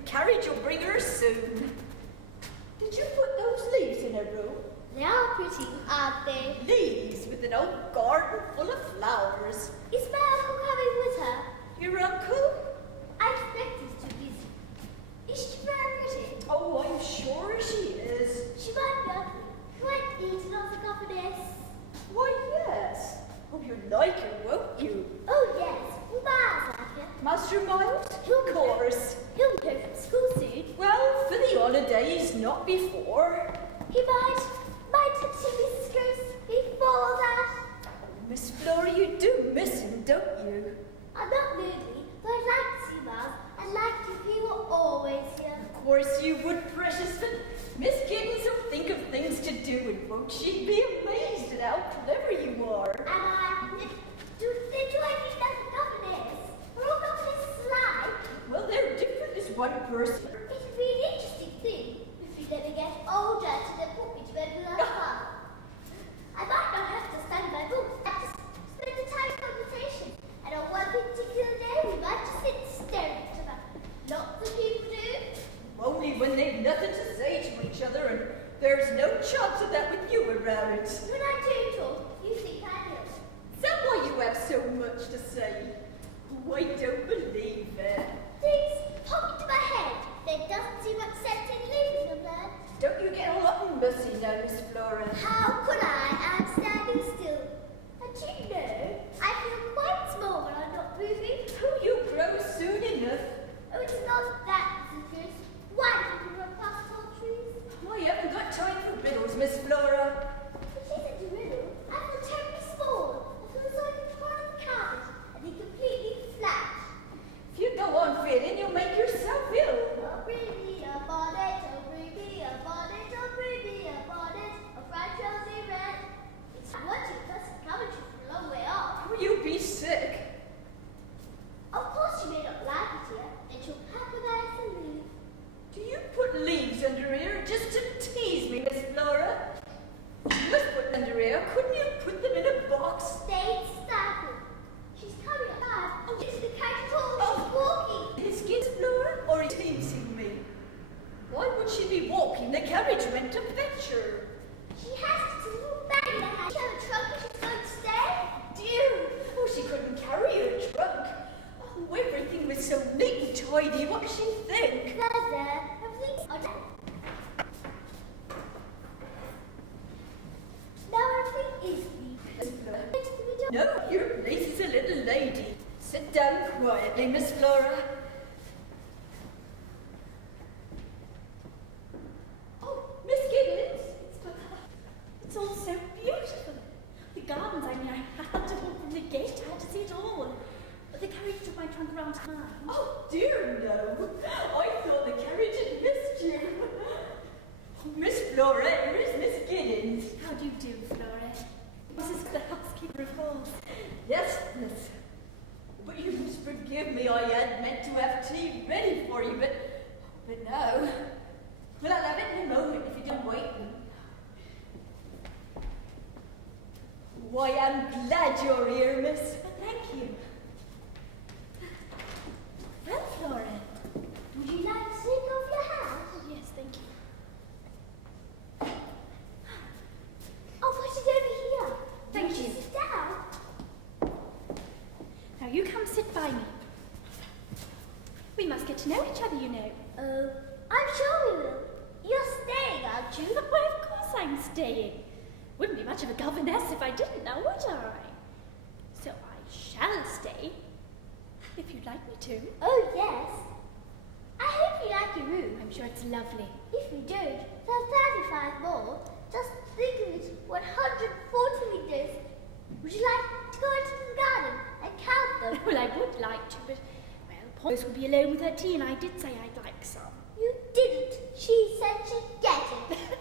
The carriage will bring her soon. Did you put those leaves in her room? They are pretty, aren't they? Leaves with an old garden full of flowers. Is my uncle coming with her? Your uncle? I expect he's too busy. Is she very pretty? Oh, I'm sure she is. She might be ugly. Quite eaten off the governess. Why, yes. Oh, you'll like her, won't you? Oh, yes. Will Miles like her? Master Miles? Of course. He'll be home from school soon. Well, for the holidays, not before. He might see Mrs. Gross before that. Oh, Miss Flora, you do miss him, don't you? I'm not moody, but I'd like to see Miles. I'd like to if he were always here. Of course you would, precious, but Miss Giddens will think of things to do, and won't she be amazed at how clever you are? And do I think that's a governess? Are all governesses alike? Well, they're different as one person. It'd be an interesting thing if you never get older to then put me to bed with our father. I might not have to study my books. I just spend the time in conversation. And on one particular day, we might just sit staring at each other. Lots of people do. Only when they've nothing to say to each other, and there's no chance of that with you around. When I do talk, you think I will. Is that why you have so much to say? Oh, I don't believe it. Things pop into my head. There doesn't seem much sense in leaving them there. Don't you get all up and messy now, Miss Flora? How could I? I'm standing still. And you know, I feel quite small when I'm not moving. Oh, you'll grow soon enough. Oh, it's not that, Mrs. Gross. Why did you run past tall trees? Oh, I haven't got time for riddles, Miss Flora. It isn't a riddle. I feel terribly small. I feel as though I could fall on the carpet and be completely flat. If you go on feeling, you'll make yourself ill. Oh, bring me a bonnet, oh, bring me a bonnet, oh, bring me a bonnet, a bright rosy red. It's watching us coming from a long way off. Will you be sick? Of course you may not like it here, and she'll pack a nice and leave. Do you put leaves under here just to tease me, Miss Flora? You must put them under here. Couldn't you put them in a box? Stay startled. She's coming alive. Oh, it's the carriage at all. She's walking. Is Miss Flora, or is he teasing me? Why would she be walking? The carriage went to fetch her. She has to little bag in her hand. She has a trunk and she's going to stay. Dear, oh, she couldn't carry her trunk. Oh, everything was so neat and tidy. What does she think? There. Everything's on. Now everything is neat. No, your place is a little lady. Sit down quietly, Miss Flora. Oh, Miss Giddens. It's all so beautiful. The gardens, I had to walk from the gate. I had to see it all. But the carriage took my trunk around town. Oh, dear, no. I thought the carriage had missed you. Oh, Miss Flora, here is Miss Giddens. How do you do, Flora? This is the housekeeper, of course. Yes, miss. But you must forgive me. I had meant to have tea ready for you, but no. Well, I'll have it in a moment if you don't wait. Why, I'm glad you're here, miss. Thank you. Well, Flora. Would you like to take off your hat? Oh, yes, thank you. Oh, put it over here. Thank you. Sit down. Now you come sit by me. We must get to know each other, you know. Oh, I'm sure we will. You're staying, aren't you? Why, of course I'm staying. Wouldn't be much of a governess if I didn't, now would I? So I shall stay, if you'd like me to. Oh, yes. I hope you like your room. I'm sure it's lovely. If you don't, there's 35 more. Just think of it, 140 windows. Would you like to go into the garden and count them? Well, I would like to, but, well, poor Rose will be alone with her tea, and I did say I'd like some. You didn't. She said she'd get it.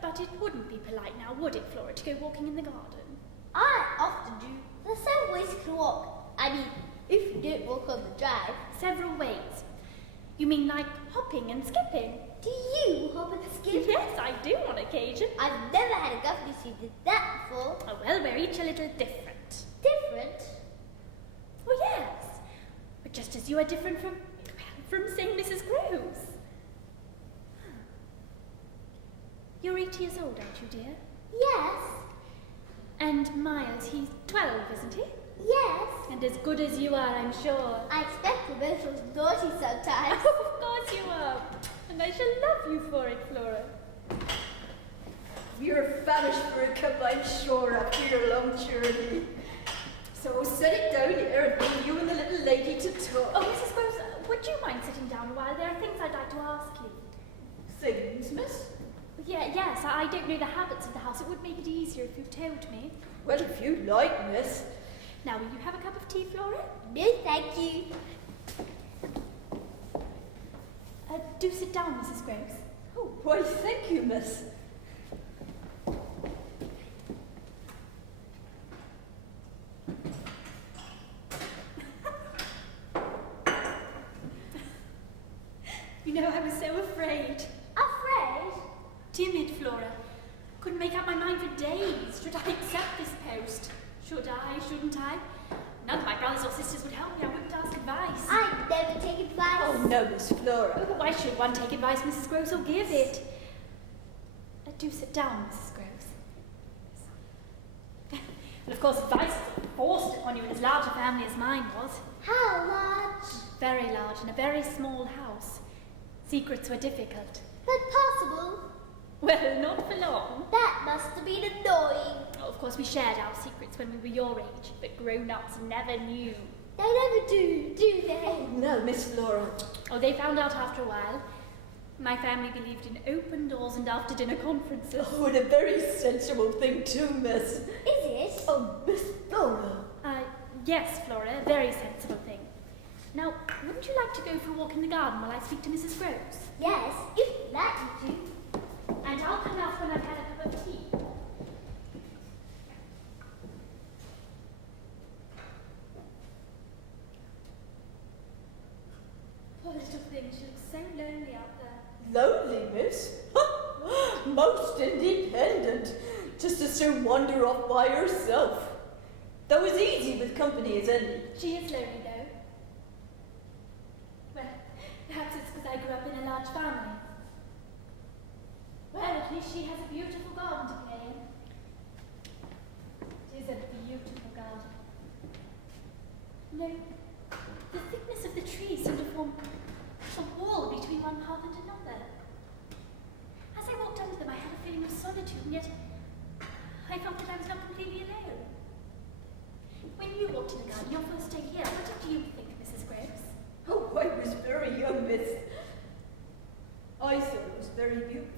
But it wouldn't be polite now, would it, Flora, to go walking in the garden? I often do. There's several ways you can walk. I mean, if you don't walk on the drive. Several ways. You mean like hopping and skipping? Do you hop and skip? Yes, I do on occasion. I've never had a governess who did that before. Oh, well, we're each a little different. Different? Oh, yes. But just as you are different from St. Mrs. Grey. You're 8 years old, aren't you, dear? Yes. And Miles, he's 12, isn't he? Yes. And as good as you are, I'm sure. I expect we're both little naughty sometimes. Of course you are. And I shall love you for it, Flora. You're famished for a cup, I'm sure, after your long journey. So I'll set it down here and leave you and the little lady to talk. Oh, Mrs. Groves, would you mind sitting down a while? There are things I'd like to ask you. Things, miss? Yes, I don't know the habits of the house. It would make it easier if you told me. Well, if you like, miss. Now, will you have a cup of tea, Flora? No, thank you. Do sit down, Mrs. Groves. Oh, why, thank you, miss. You know, I was so afraid. Afraid? Timid, Flora. Couldn't make up my mind for days. Should I accept this post? Should I, shouldn't I? None of my brothers or sisters would help me. I wouldn't ask advice. I never take advice. Oh, no, Miss Flora. Why should one take advice, Mrs. Groves, or give it? Do sit down, Mrs. Groves. And of course, advice is forced upon you in as large a family as mine was. How large? Very large, in a very small house. Secrets were difficult. But possible. Well, not for long. That must have been annoying. Oh, of course, we shared our secrets when we were your age, but grown-ups never knew. They never do they? Oh, no, Miss Flora. Oh, they found out after a while. My family believed in open doors and after-dinner conferences. Oh, and a very sensible thing too, miss. Is it? Oh, Miss Flora. Yes, Flora, a very sensible thing. Now, wouldn't you like to go for a walk in the garden while I speak to Mrs. Groves? Yes, if you'd like me to. And I'll come out when I've had a cup of tea. Poor little thing, she looks so lonely out there. Lonely, miss? Most independent. Just as soon wander off by herself. Though as easy with company as any. She is lonely, though. Well, perhaps it's because I grew up in a large family. Well, at least she has a beautiful garden to play in. It is a beautiful garden. No, the thickness of the trees seemed to form a wall between one path and another. As I walked under them, I had a feeling of solitude, and yet I felt that I was not completely alone. When you walked in the garden, your first day here, what did you think, Mrs. Groves? Oh, I was very young, miss. I thought it was very beautiful.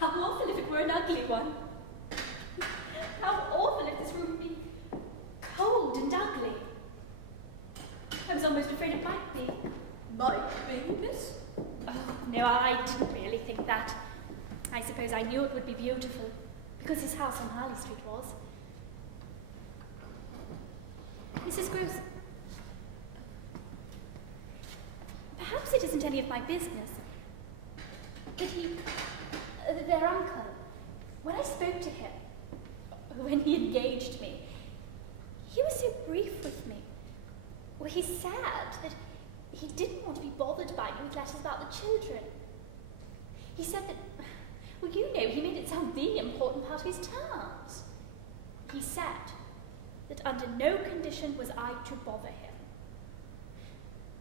How awful if it were an ugly one. How awful if this room would be cold and ugly. I was almost afraid it might be. Might be, miss. Oh, no, I didn't really think that. I suppose I knew it would be beautiful, because his house on Harley Street was. Mrs. Groves, perhaps it isn't any of my business, but their uncle, when I spoke to him, when he engaged me, he was so brief with me. Well, he said that he didn't want to be bothered by me with letters about the children. He said that, well, you know, he made it sound the important part of his terms. He said that under no condition was I to bother him.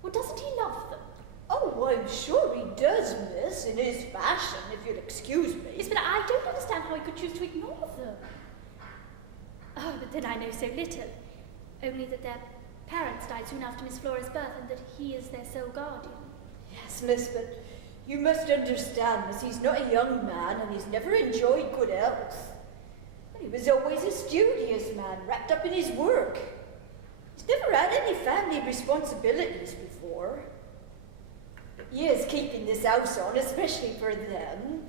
Well, doesn't he love them? Oh, I'm sure he does, miss, in his fashion, if you'll excuse me. Yes, but I don't understand how he could choose to ignore them. Oh, but then I know so little. Only that their parents died soon after Miss Flora's birth, and that he is their sole guardian. Yes, miss, but you must understand, miss, he's not a young man, and he's never enjoyed good health. And he was always a studious man, wrapped up in his work. He's never had any family responsibilities before. He is keeping this house on, especially for them.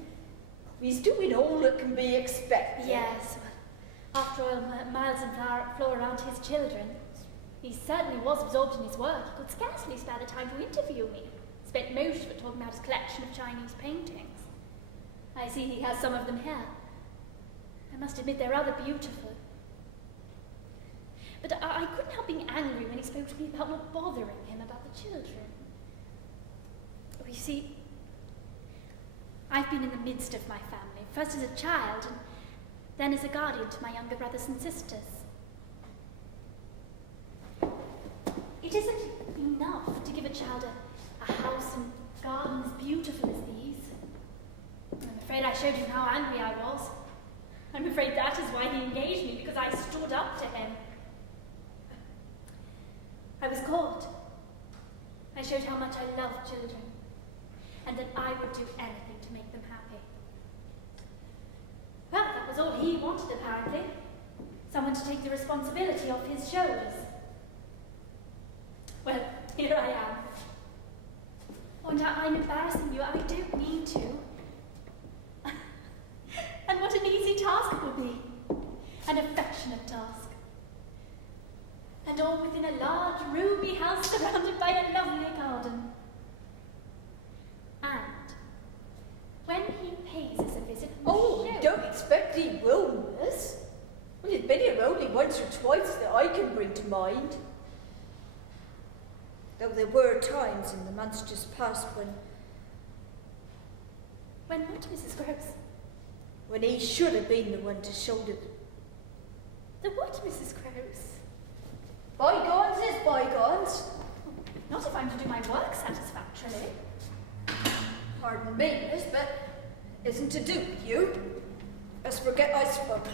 He's doing all that can be expected. Yes, well, after all, Miles and Flora aren't his children. He certainly was absorbed in his work. He could scarcely spare the time to interview me. Spent most of it talking about his collection of Chinese paintings. I see he has some of them here. I must admit they're rather beautiful. But I couldn't help being angry when he spoke to me about not bothering him about the children. Oh, you see, I've been in the midst of my family, first as a child and then as a guardian to my younger brothers and sisters. It isn't enough to give a child a house and garden as beautiful as these. I'm afraid I showed him how angry I was. I'm afraid that is why he engaged me, because I stood up to him. I was caught. I showed how much I loved children, and that I would do anything to make them happy. Well, that was all he wanted, apparently. Someone to take the responsibility off his shoulders. Well, here I am. Oh, now I'm embarrassing you. I don't mean to. And what an easy task it will be. An affectionate task. And all within a large, roomy house surrounded by a lovely garden. And when he pays us a visit... Oh, don't expect he will, miss. Well, he's been here only once or twice that I can bring to mind. Though there were times in the months just past when... When what, Mrs. Groves? When he should have been the one to shoulder The what, Mrs. Groves? Bygones is bygones. Not if I'm to do my work satisfactorily. Pardon me, miss, but isn't to do with you. Let's forget I spoke.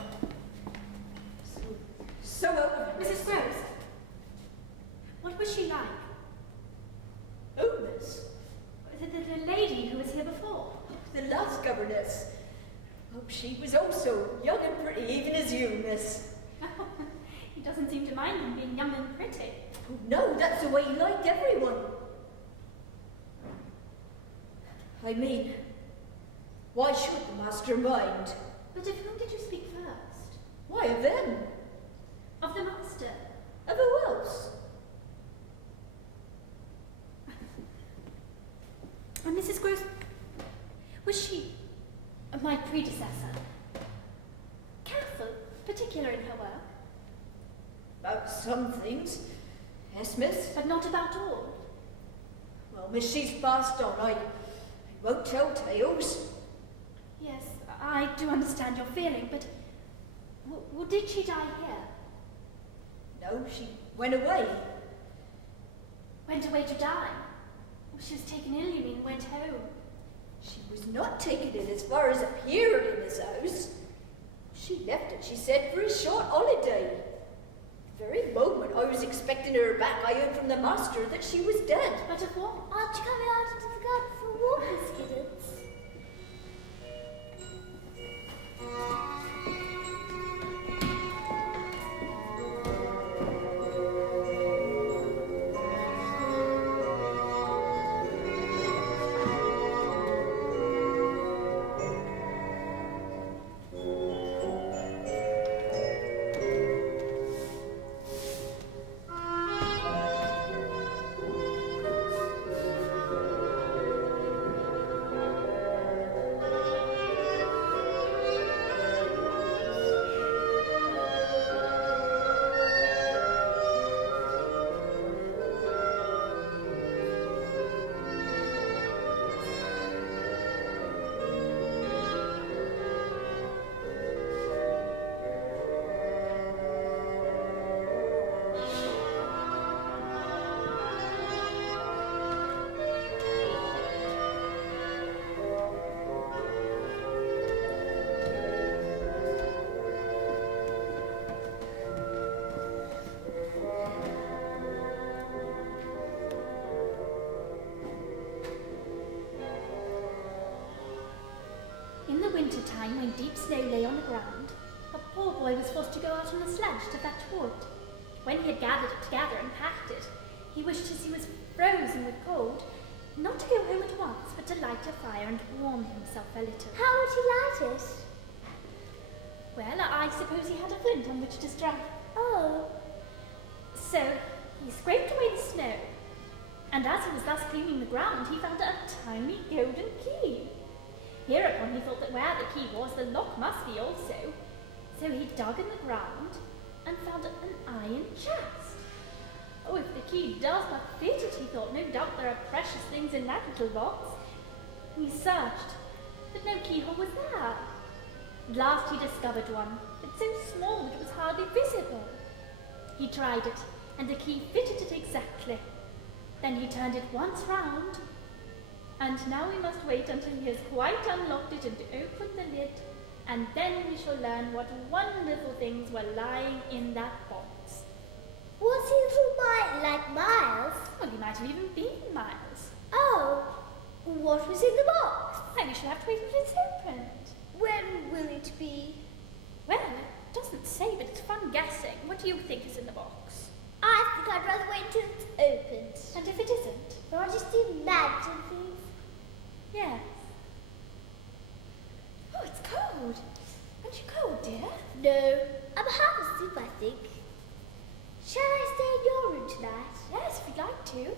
So Mrs. Groves, what was she like? Oh, miss. The lady who was here before. The last governess. Oh, she was also young and pretty, even as you, miss. He doesn't seem to mind him being young and pretty. Oh, no, that's the way he liked everyone. I mean, why should the master mind? But of whom did you speak first? Why, of them. Of the master? Of who else? And Mrs. Groves, was she my predecessor? Careful, particular in her work? About some things. Yes, miss. But not about all. Well, miss, she's passed on. I won't tell tales. Yes, I do understand your feeling, but did she die here? No, she went away. Went away to die? She was taken ill, you mean, went home? She was not taken in as far as appeared in his house. She left it, she said, for a short holiday. The very moment I was expecting her back, I heard from the master that she was dead. But of what? Aren't you coming out into the garden for a walk, Miss Giddens? Time when deep snow lay on the ground, a poor boy was forced to go out on a sledge to fetch wood. When he had gathered it together and packed it, he wished, as he was frozen with cold, not to go home at once, but to light a fire and warm himself a little. How would he light it? Well, I suppose he had a flint on which to strike. Oh. So he scraped away the snow, and as he was thus cleaning the ground, he found a tiny golden key. Hereupon he thought that where the key was, the lock must be also. So he dug in the ground, and found an iron chest. Oh, if the key does but fit it, he thought, no doubt there are precious things in that little box. He searched, but no keyhole was there. At last he discovered one, but so small that it was hardly visible. He tried it, and the key fitted it exactly. Then he turned it once round, and now we must wait until he has quite unlocked it and opened the lid, and then we shall learn what wonderful things were lying in that box. Was he like Miles? Well, he might have even been Miles. Oh, what was in the box? Then we shall have to wait until it's opened. When will it be? Well, it doesn't say, but it's fun guessing. What do you think is in the box? I think I'd rather wait until it's opened. And if it isn't? Or I'll just imagine things. Yes. Oh, it's cold. Aren't you cold, dear? No, I'm half asleep, I think. Shall I stay in your room tonight? Yes, if you'd like to.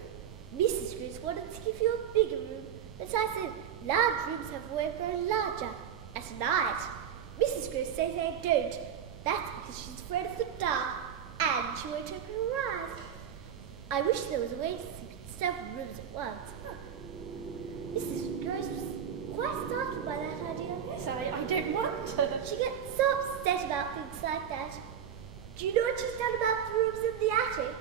Mrs. Grace wanted to give you a bigger room, but I said large rooms have a way of growing larger. At night, Mrs. Grace says they don't. That's because she's afraid of the dark, and she won't open her eyes. I wish there was a way to sleep in several rooms at once. Mrs. Grace was quite startled by that idea. Yes, I don't wonder. She gets so upset about things like that. Do you know what she's done about the rooms in the attic?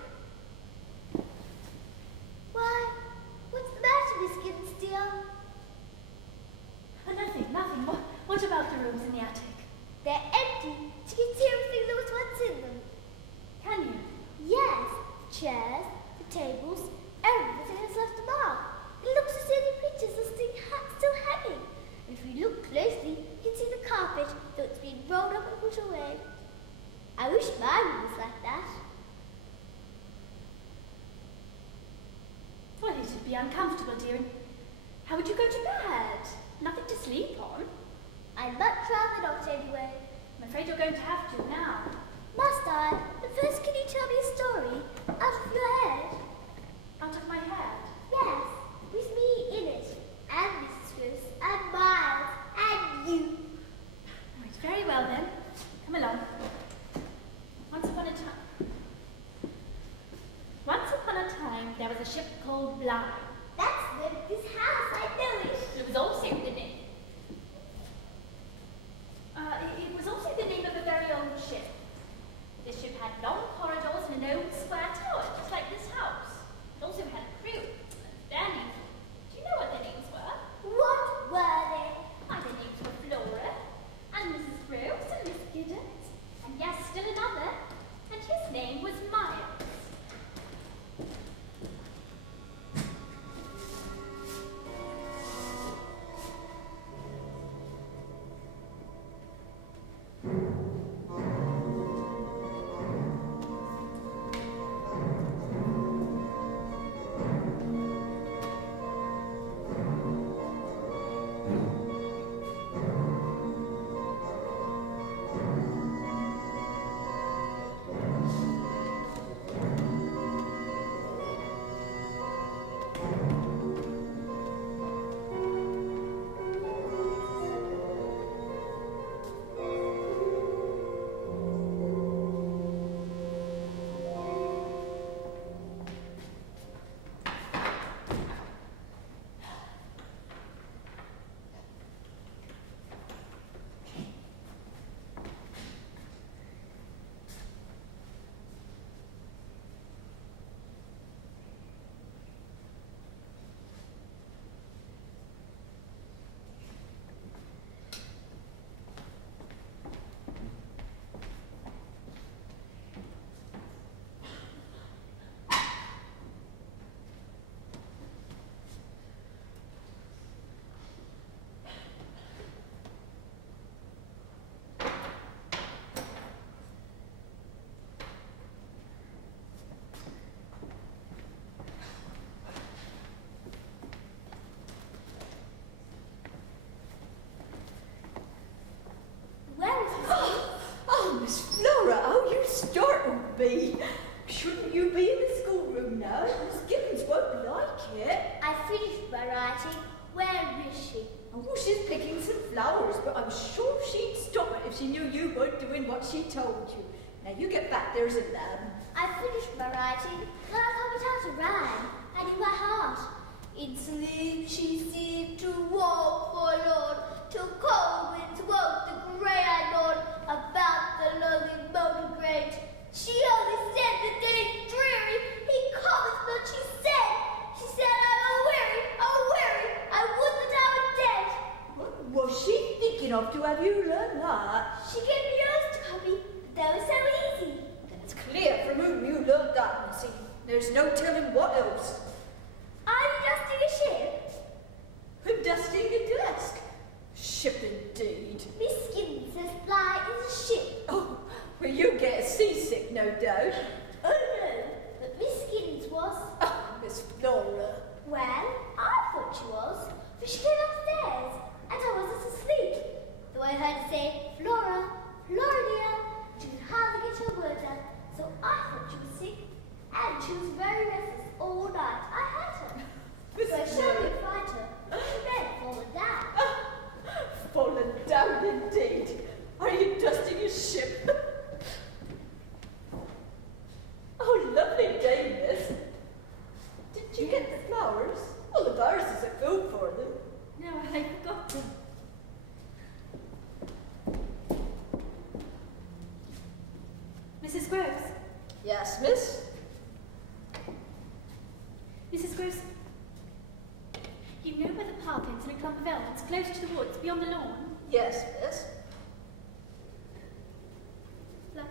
Why, what's the matter, Miss Giddens, dear? Oh, nothing. What about the rooms in the attic? They're empty. She can see everything that was once in them. Can you? Yes, the chairs, the tables, everything has left a mark. It looks as though the pictures are still hanging. And if you look closely, you can see the carpet, though it's been rolled up and put away. I wish my room was like that. Well, it'd be uncomfortable, dear. And how would you go to bed? Nothing to sleep on. I'd much rather not anyway. I'm afraid you're going to have to now. Must I? But first, can you tell me a story out of your head? Out of my head? Yes, with me in it, and Mrs. Grace, and Miles, and you. Right, very well then. Come along. Once upon a time, there was a ship called Blythe. That's this house, I know it. It was also the name. It was also the name of a very old ship. This ship had long corridors and an old square tower, just like this house. It also had a crew. Their names. Do you know what their names were? What were they? Their names were Flora, and Mrs. Rose, and Miss Giddens, and yes, still another, and his name was Miles. be. Shouldn't you be in the schoolroom now? Miss Gibbons won't like it. I finished my writing. Where is she? Oh, she's picking some flowers, but I'm sure she'd stop it if she knew you weren't doing what she told you. Now you get back there's a lamb. I finished my writing, then I thought it out a rhyme, and in my heart. In sleep she seemed to walk forlorn, till cold winds woke the grey-eyed morn about the lonely motor grate. She only said the day's dreary, he cometh not, she said. She said, I'm a weary, I would that I were dead. What was she thinking of to have you learn that? She gave me yours to copy, but that was so easy. It's clear from whom you learned that, Missy. There's no telling what else. Are you dusting a ship? I'm dusting a desk. Ship indeed. Miss Skiddins says fly is a ship. Oh, well, you get seasick, no doubt. Oh no, but Miss Skiddins was. Oh, Miss Flora. Well, I thought she was, for she came upstairs, and I wasn't asleep. Though I heard her say, Flora, Flora dear, she could hardly get her words out, so I thought she was sick, and she was very restless all night. I heard her. Miss So I Flora. shouldn't find her. She then fallen down. Fallen down indeed. Are you dusting a ship? Oh, lovely day, miss. Did you get the flowers? Well, the flowers is a food for them. No, I forgot them. Mrs. Groves. Yes, miss? Mrs. Groves. You know where the path ends in a clump of elms, close to the woods, beyond the lawn? Yes, miss.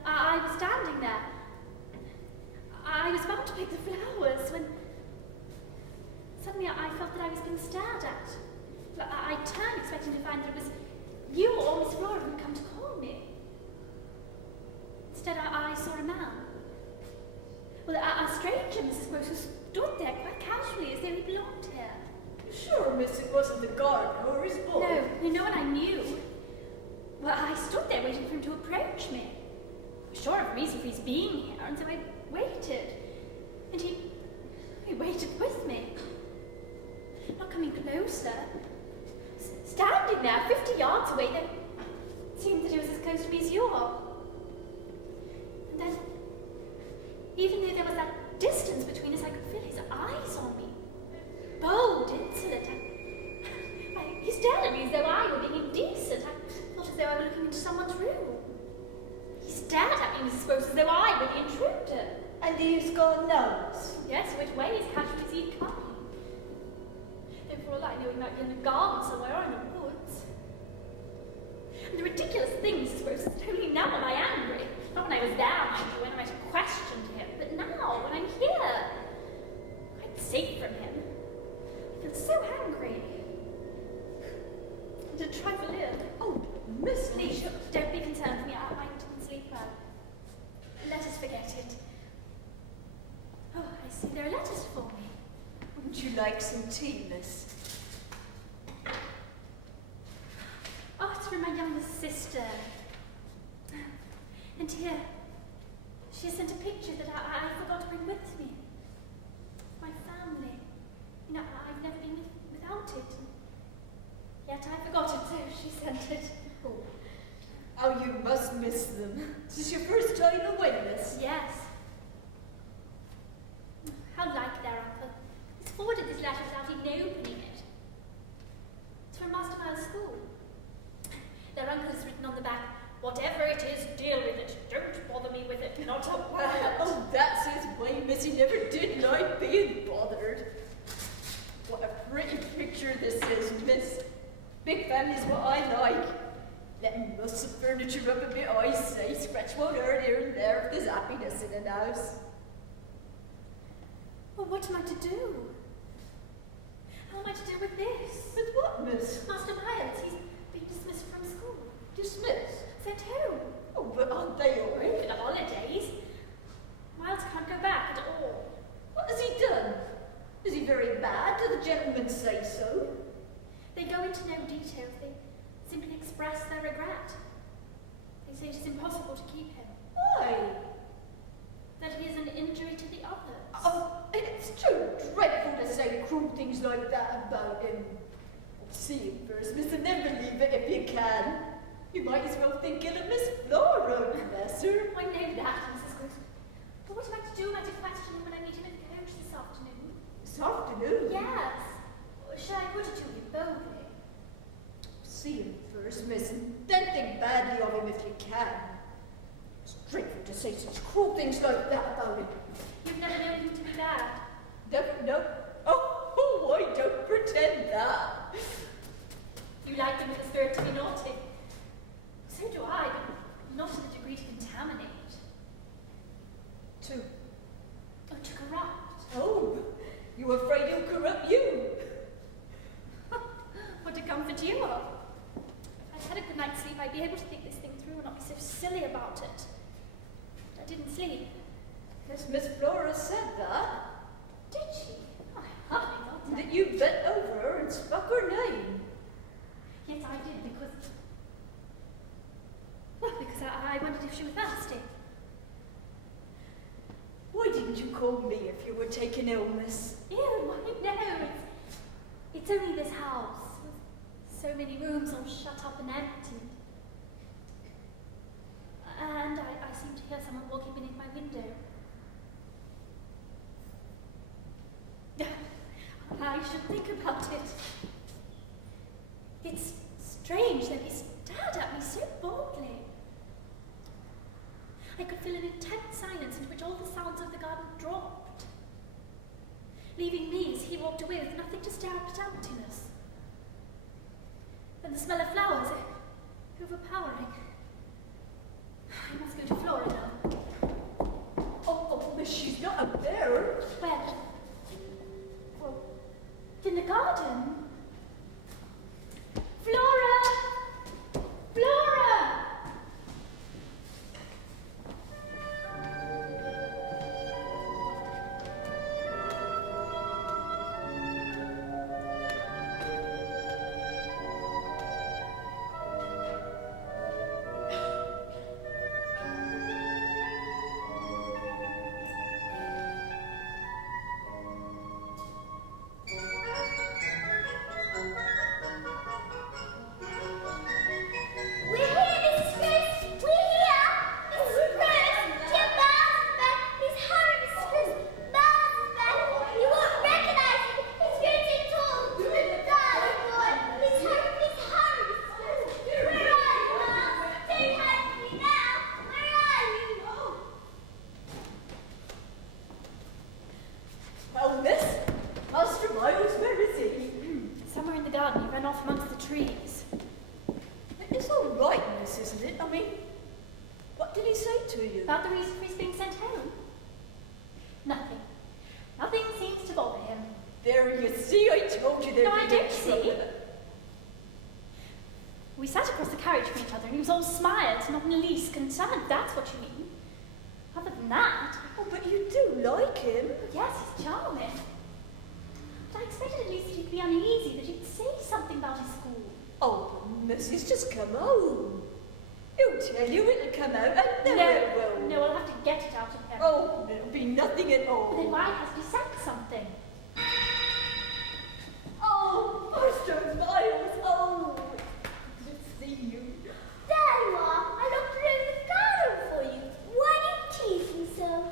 I was standing there. I was about to pick the flowers when suddenly I felt that I was being stared at. I turned expecting to find that it was you or Miss Flora who had come to call me. Instead, I saw a man. Well, a stranger, Mrs. Groves, who stood there quite casually as though he belonged here. Sure, miss, it wasn't the gardener or his boy. No one I knew. Well, I stood there waiting for him to approach me. I was sure of a reason for his being here, and so I waited. And he waited with me. Not coming closer. Standing there, 50 yards away, then it seemed that he was as close to me as you are. And then, even though there was that distance between us, I could feel his eyes on me. Bold, insolent. He stared at me as though I were being indecent. I felt as though I were looking into someone's room. He stared at me, Mrs. Groves, as though I were the intruder. And he's gone now, miss? Yes, which way as casually as he'd come. And for all I know, he might be in the garden somewhere or in the woods. And the ridiculous thing, Mrs. Groves, is that only now am I angry. Not when I was there, mind you, when I might have questioned him, but now, when I'm here, quite safe from him. I feel so angry. And a trifle ill. Oh, miss, Please, don't be concerned for me. I didn't sleep well. Let us forget it. Oh, I see there are letters for me. wouldn't you like some tea, miss? Oh, it's from my younger sister. And here, she has sent a picture that I forgot to bring with me. My family. You know, I've never been without it. Yet I forgot it, so she sent it. Oh, you must miss them. Is this your first time away, miss? Yes. How like their uncle. He's forwarded this letter without even opening it. It's from Master Miles' school. Their uncle has written on the back, "Whatever it is, deal with it. Don't bother me with it. Not a word." Oh, that's his way, miss. He never did like being bothered. What a pretty picture this is, miss. Big family's what I like. Let me muss the furniture up a bit, I say. Scratch one hurt here and there if there's happiness in an house. Well, what am I to do? How am I to do with this? With what, miss? Master Miles, he's been dismissed from school. Dismissed? Sent home. Oh, but aren't they all For right? the holidays. Miles can't go back at all. What has he done? Is he very bad? Do the gentlemen say so? They go into no details. They simply express their regret. They say it is impossible to keep him. Why? That he is an injury to the others. Oh, and it's too dreadful to say cruel things like that about him. See him first, miss, and then believe it if you can. You might as well think ill of Miss Flora, bless her. I know that. badly of him if you can. It's dreadful to say such cruel things like that about him. You've never known him to be bad. Never, no. Oh, I don't pretend that. You like him with the spirit to be naughty. So do I, but not to the degree to contaminate. To, Or to corrupt. oh, you're afraid he'll corrupt you. What a comfort you are. If I'd had a good night's sleep, I'd be able to think this thing through and not be so silly about it. But I didn't sleep. Yes, Miss Flora said that. Did she? Oh, I hardly got That you bent over her and spoke her name. Yes, I did, because... Well, because I wondered if she was thirsty. Why didn't you call me if you were taking illness? Ew, I know. It's only this house. With so many rooms all shut up and empty. And I seem to hear someone walking beneath my window. I should think about it. It's strange that he stared at me so boldly. I could feel an intense silence into which all the sounds of the garden dropped, leaving me as he walked away with nothing to stare at but emptiness. And the smell of flowers, overpowering. I must go to Flora now. Oh, Miss, she's not up there. Where? Well, in the garden. Flora! Flora! About the reason for his being sent home? Nothing. Nothing seems to bother him. There you see, I told you there No, would I be don't see. trouble. We sat across the carriage from each other and he was all smiles, not in the least concerned. That's what you mean. Other than that... Oh, but you do like him. Yes, he's charming. But I expected at least that he'd be uneasy, that he'd say something about his school. Oh, Miss, he's just come home. He'll tell you it'll come out, and then it will. No, I'll have to get it out of him. Oh, there'll be nothing at all. But then why hasn't he said something? Oh, Master Miles, oh, good to see you. There you are. I looked around the garden for you. Why do you tease me so?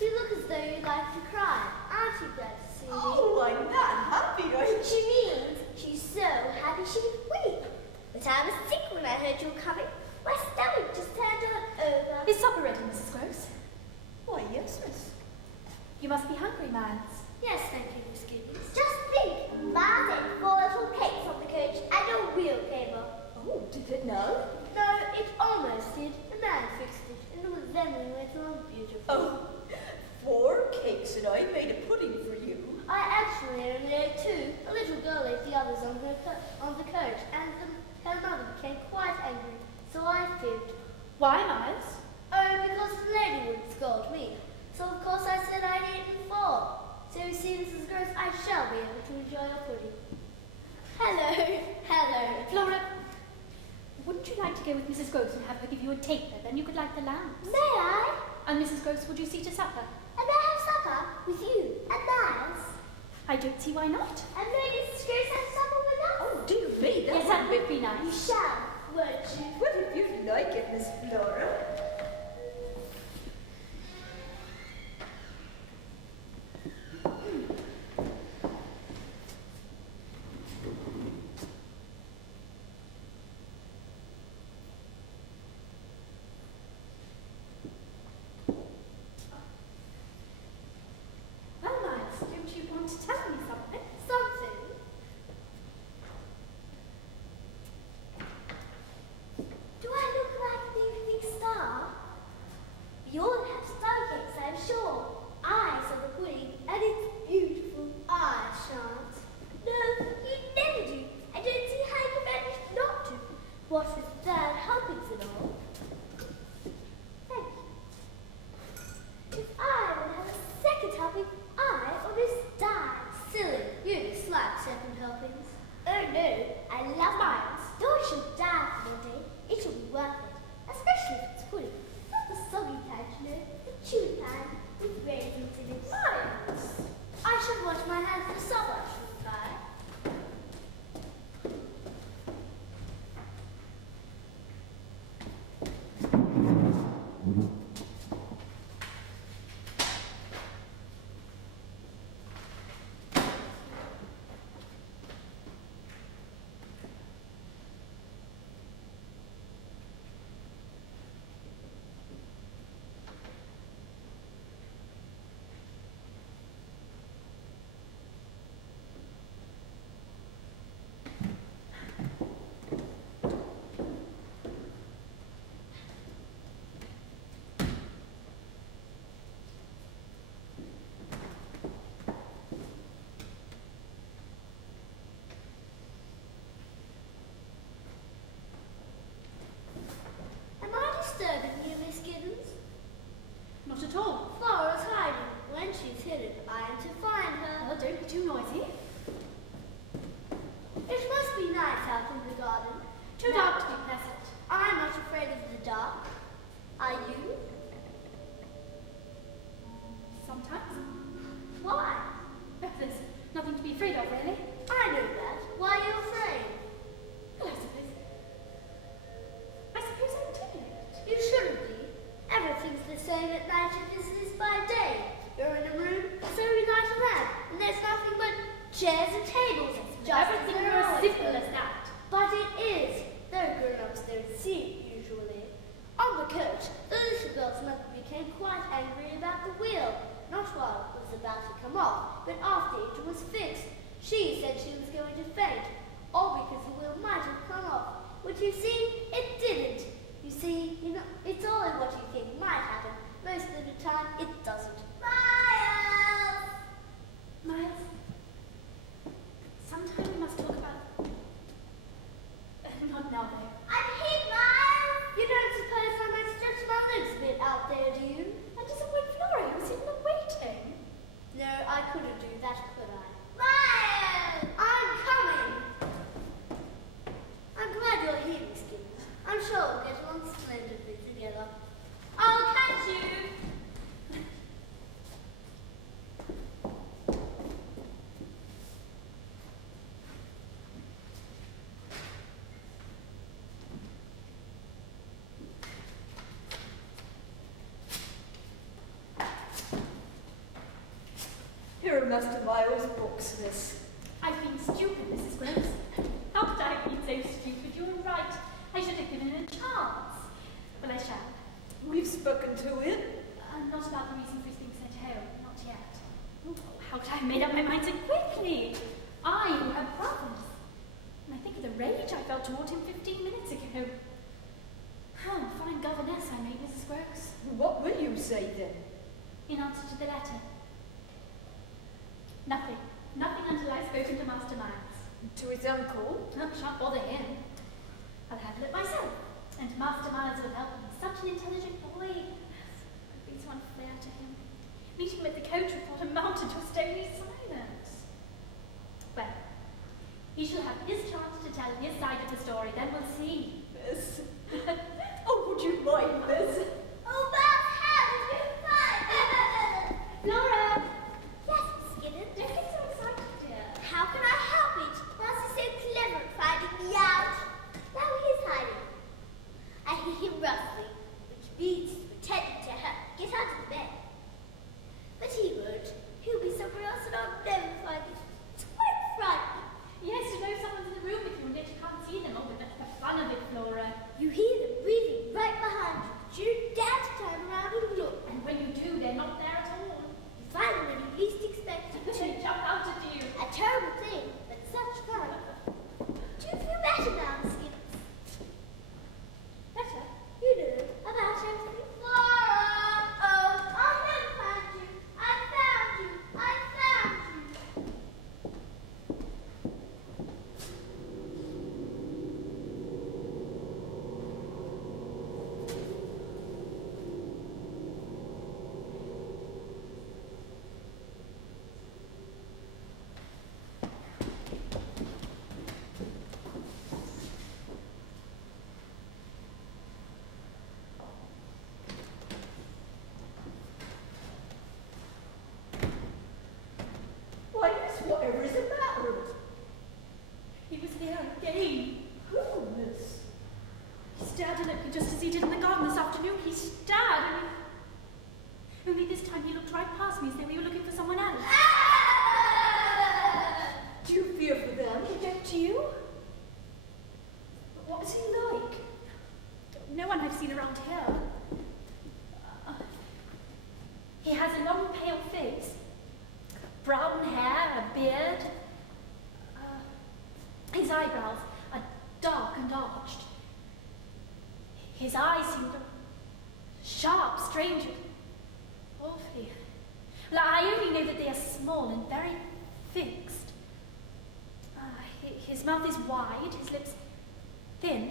You look as though you'd like to cry. Aren't you glad to see me? Oh, I'm not happy, I... She means she's so happy she would weep. But I was sick when I heard you were coming. My stomach just turned over. Is supper ready, Mrs. Gross? Why, yes, Miss. You must be hungry, Miles. Yes, thank you, Miss Gibbons. Just think, Ma's ate 4 little cakes on the coach and a wheel came up. Oh, did it know? No, it almost did. The man fixed it, and with them we went along beautifully. Oh, 4 cakes, and I made a pudding for you. I actually only ate 2. A little girl ate the others on the coach, and her mother became quite angry, so I fibbed. Why, Miles? Oh, because the lady would scold me. So of course I said I'd eaten 4. So you see, Mrs. Gross, I shall be able to enjoy your pudding. Hello, hello. Flora, wouldn't you like to go with Mrs. Gross and have her give you a taper? Then you could light the lamps. May I? And Mrs. Gross, would you see to supper? And may I have supper with you and Miles? I don't see why not. And may Mrs. Gross have supper with us? Oh, dear me, Yes, that's that a bit... would be You nice. shall, won't you? What if you like it, Miss Flora? if I would have a second helping, I almost died. Silly, you dislike second helpings. Oh no, I love Miles. Though I should die for one day, it will be worth it. Especially if it's pudding. Not the soggy kind, you know, the chewy kind with raisins in it. Miles! I should wash my hands in the summer, shouldn't I? Am I disturbing you, Miss Giddens? Not at all. Flora's hiding. When she's hidden, I am to find her. Well, don't be too noisy. It must be nice out in the garden. Too dark to be pleasant. I'm not afraid of the dark. Are you? Sometimes. Why? But there's nothing to be afraid of, really. I know that. Why are you afraid? Well, I suppose I'm timid. You shouldn't be. Everything's the same at night as it is by day. You're in a room, so you light a lamp, and there's nothing but chairs and tables. Just Everything as there as always simple was. as that. But it is. Though grown-ups don't see it usually. On the coach, the little girl's mother became quite angry about the wheel. Not while it was about to come off, but after it was fixed. She said she was going to faint, all because the wheel might have come off. But you see, it didn't. You see, it's only what you think might happen. Most of the time, it doesn't. Miles! Miles, sometime we must talk about... not now, though. I'm here, Miles! You don't suppose I might stretch my legs a bit out there, do you? That doesn't wait Flora, who's in the waiting. No, I couldn't do that, could I? Miles! I'm coming! I'm glad you're here, Miss Gibbons. I'm sure we'll get along splendidly together. I'll catch you! Here are Master Miles' books, miss. I've been stupid, Mrs. Groves. How could I have been so stupid? You're right. I should have given it a chance. But I shall. We've spoken to him. Not about the reason for his being sent home. Not yet. Oh, how could I have made up my mind so quickly? I, who have brothers. And I think of the rage I felt toward him 15 minutes ago. Oh, fine governess I made, Mrs. Groves. What will you say then? In answer to the letter. Nothing. Nothing until I've spoken to Master Miles. To his uncle? Oh, shan't bother him. I'll handle it myself. And Master Miles will help me. Such an intelligent boy. I've been so unfair to him. Meeting with the coach report amounted to a stony silence. Well, he shall have his chance to tell his side of the story, then we'll see. Miss. Oh, would you mind, miss? Oh, Beth, how did you find Laura! Yes, Miss Gibbons. Don't get so excited, dear. How can I help it? Marcy's so clever at finding me out. Now he is hiding. I hear him rustling, which means to pretend He has a long, pale face, brown hair, a beard. His eyebrows are dark and arched. His eyes seem sharp, strange, awfully. Well, I only know that they are small and very fixed. His mouth is wide, his lips thin.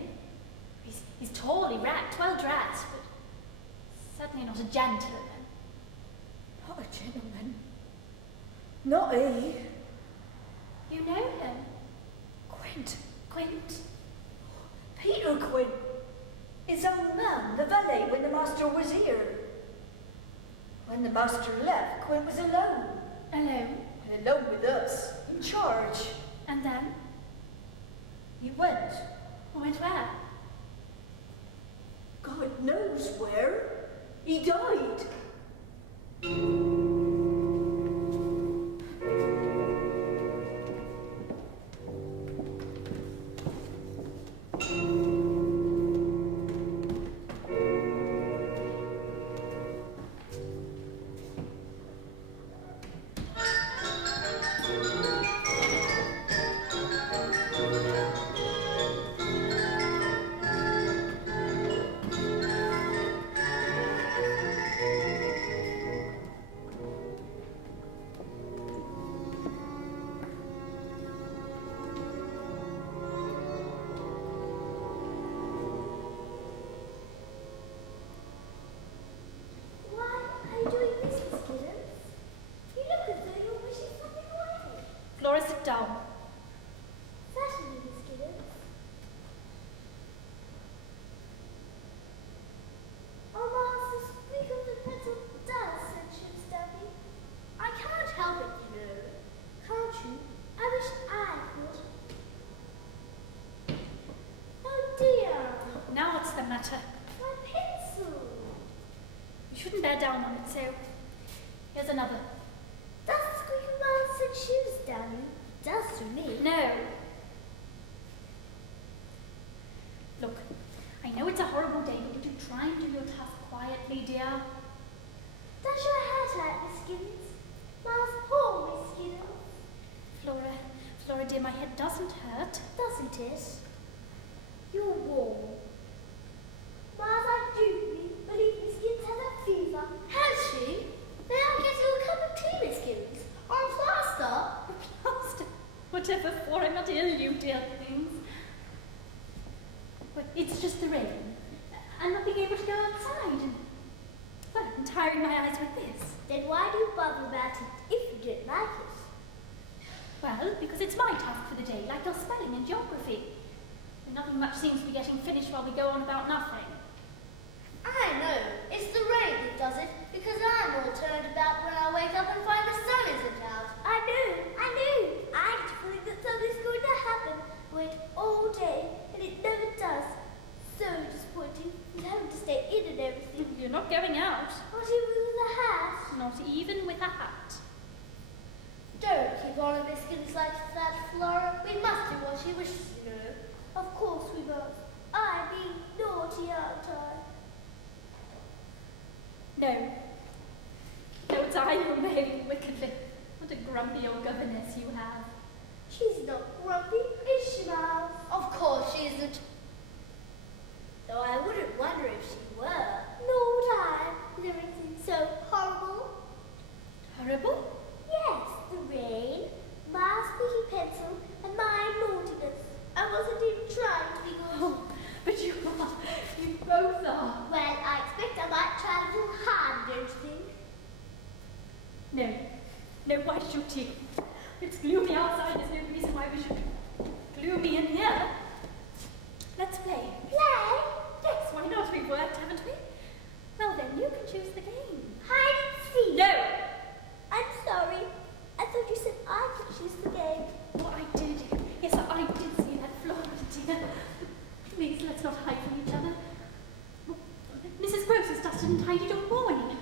He's tall, erect, well dressed, but certainly not a gentleman. Not a gentleman. Not he. You know him? Quint. Quint? Peter Quint. His old man, the valet, when the master was here. When the master left, Quint was alone. Alone? And alone with us, in charge. And then? He went. Went where? God knows where. He died. Flora, sit down. Certainly, Miss Gibbons. Oh, Master, speak of the pencil does, said Shim stoutly. I can't help it, you know. Can't you? I wish I could. Oh dear, Now what's the matter? my pencil. You shouldn't bear down on it, so here's another. Does Squeaky Man send shoes down you? Does to me. No. Look, I know it's a horrible day, but do try and do your task quietly, dear. Does your head hurt, Miss Gibbons? Mine's poor, Miss Gibbons. Flora dear, my head doesn't hurt. Doesn't it? You're warm. Miles, I do believe Miss Gibbons has a fever. Has she? May I get you a cup of tea, Miss Gibbons? Or a plaster? Plaster. Whatever for, I'm not ill, you dear things. But it's just the rain. And not being able to go outside. And, well, I'm tiring my eyes with this. Then why do you bother about it if you don't like it? Well, because it's my task for the day, like your spelling and geography. And nothing much seems to be getting finished while we go on about nothing. I know. It's the rain that does it, because I'm all turned about when I wake up and find the sun isn't out. I knew. I had a feeling that something's going to happen. Wait all day, and it never does. So disappointing. We're having to stay in and everything. You're not going out. Not even with a hat. Not even with a hat. Don't keep on Miss Gibbons like that, Flora. We must do what she wishes, you know. Of course we must. I'm being naughty, aren't I? No. No, it's I who am behaving wickedly. What a grumpy old governess you have. She's not grumpy, is she, Miles? Of course she isn't. Though I wouldn't wonder if she were. Nor would I, with everything so horrible. Horrible? Yes, the rain, my squeaky pencil, and my naughtiness. I wasn't even trying to be good. Oh, but you are. You both are. Well, I expect I might try a little hard, don't you think? No. No, why should you? It's gloomy outside. There's no reason why we should gloomy in here. Let's play. Play? Yes, why not? We've worked, haven't we? Well then, you can choose the game. Hide and seek. No! I'm sorry. I thought you said I could choose the game. Oh, I did. Yes, I did see that, Flora, dear. Please, let's not hide from each other. Mrs. Gross has dusted and tidied all morning.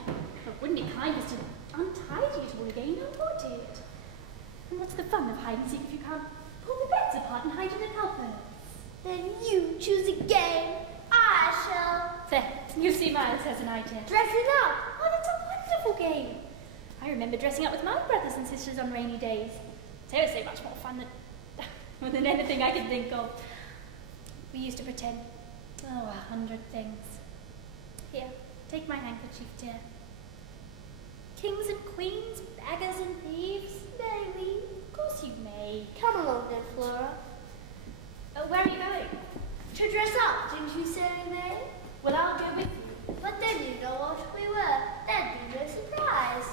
It wouldn't be kindest to untidy it all again, now would it? And what's the fun of hide and seek if you can't pull the beds apart and hide in an alcove? Then you choose a game. I shall. There, you see Miles has an idea. Dress it up. Oh, that's a wonderful game. remember dressing up with my brothers and sisters on rainy days. Seriously, much more fun than anything I can think of. We used to pretend, 100 things. Here, take my handkerchief, dear. Kings and queens, beggars and thieves. May we? Of course you may. Come along then, Flora. Where are you going? To dress up, didn't you say, May? Well, I'll go with you. But then you know what we were. That'd be no surprise.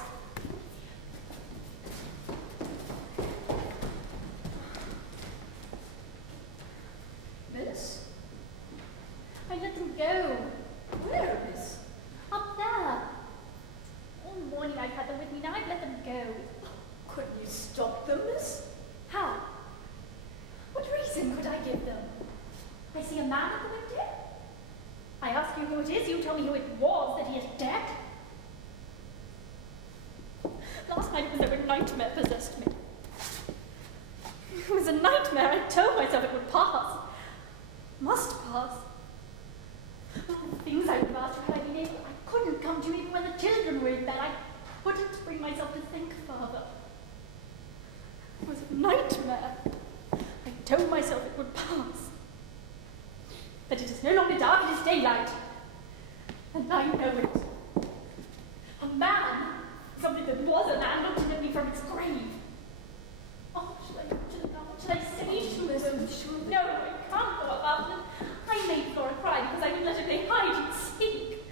Miss? I let them go. Where, miss? Up there. All morning I've had them with me, now I've let them go. Couldn't you stop them, miss? How? What reason could I give them? I see a man at the window. I ask you who it is, you tell me who it was, that he is dead. Last night it was a nightmare possessed me. It was a nightmare. I told myself it would pass. Must pass. All the things I would have asked you had I been able, I couldn't come to you even when the children were in bed. I couldn't bring myself to think further. It was a nightmare. I told myself it would pass. But it is no longer dark, it is daylight. And I know it. A man, something that was a man, looked at me from its grave. Oh, shall I go to them now? What shall I say to them? No, I can't go up after them. I made Flora cry because I wouldn't let her play hide and seek.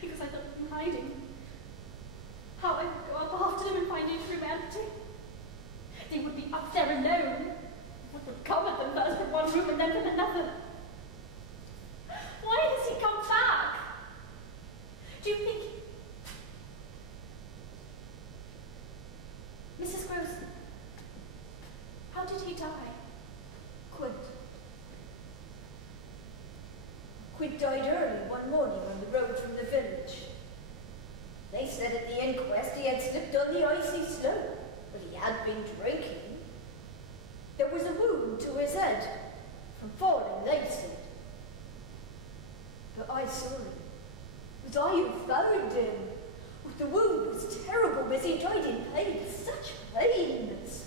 Because I thought of them hiding. How I would go up after them and find each room empty. They would be up there alone. I would come at them first from one room and then from another. Why has he come back? Do you think... Mrs. Gross, how did he die? Quint. Quint died early one morning on the road from the village. They said at the inquest he had slipped on the icy slope, but he had been drinking. There was a wound to his head from falling, they said. But I saw him. It was I who found him. Oh, the wound was terrible, miss. He died in pain, such pain, miss.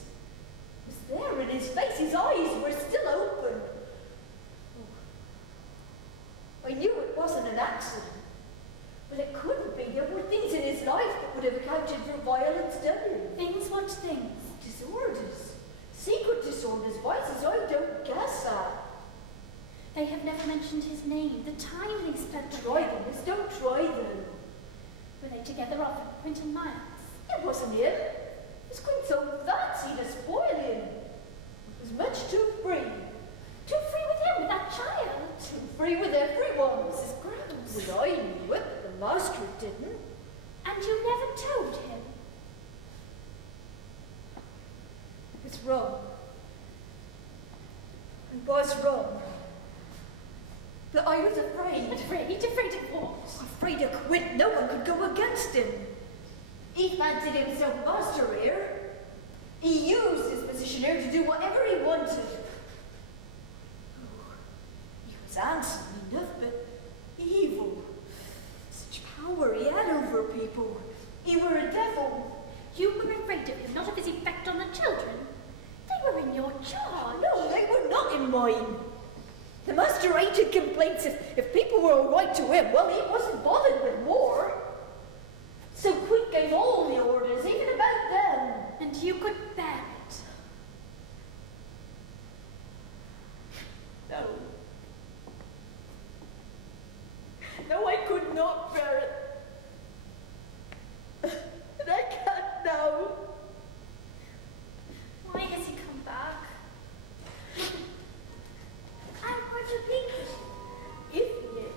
It was there in his face. His eyes were still open. Oh. I knew it wasn't an accident. But it couldn't be. There were things in his life that would have accounted for violence done. Things? What things? Disorders. Secret disorders. Vices I don't guess at. They have never mentioned his name. The time they spent Try them, miss. Don't try them. Were they together often? Quinton Miles? It wasn't him. His Quint so fancy to spoil him. It was much too free. Too free with him, with that child? Too free with everyone, Mrs. Grouse. Well, I knew it, but the master didn't. And you never told him? It was wrong. I was wrong. But I was afraid. Afraid? Afraid of what? Afraid of Quint. No one could go against him. He fancied himself master here. He used his position here to do whatever he wanted. Oh, he was handsome enough, but evil. Such power he had over people. He were a devil. You were afraid of him, not of his effect on the children. They were in your charge. No, they were not in mine. The master hated complaints. If people were all right to him, well, he wasn't bothered with war. So Quint gave all the orders, even about them. And you could bear it. No. No, I could not bear it. And I can't now. Why has he come back? I'm going to think If he did.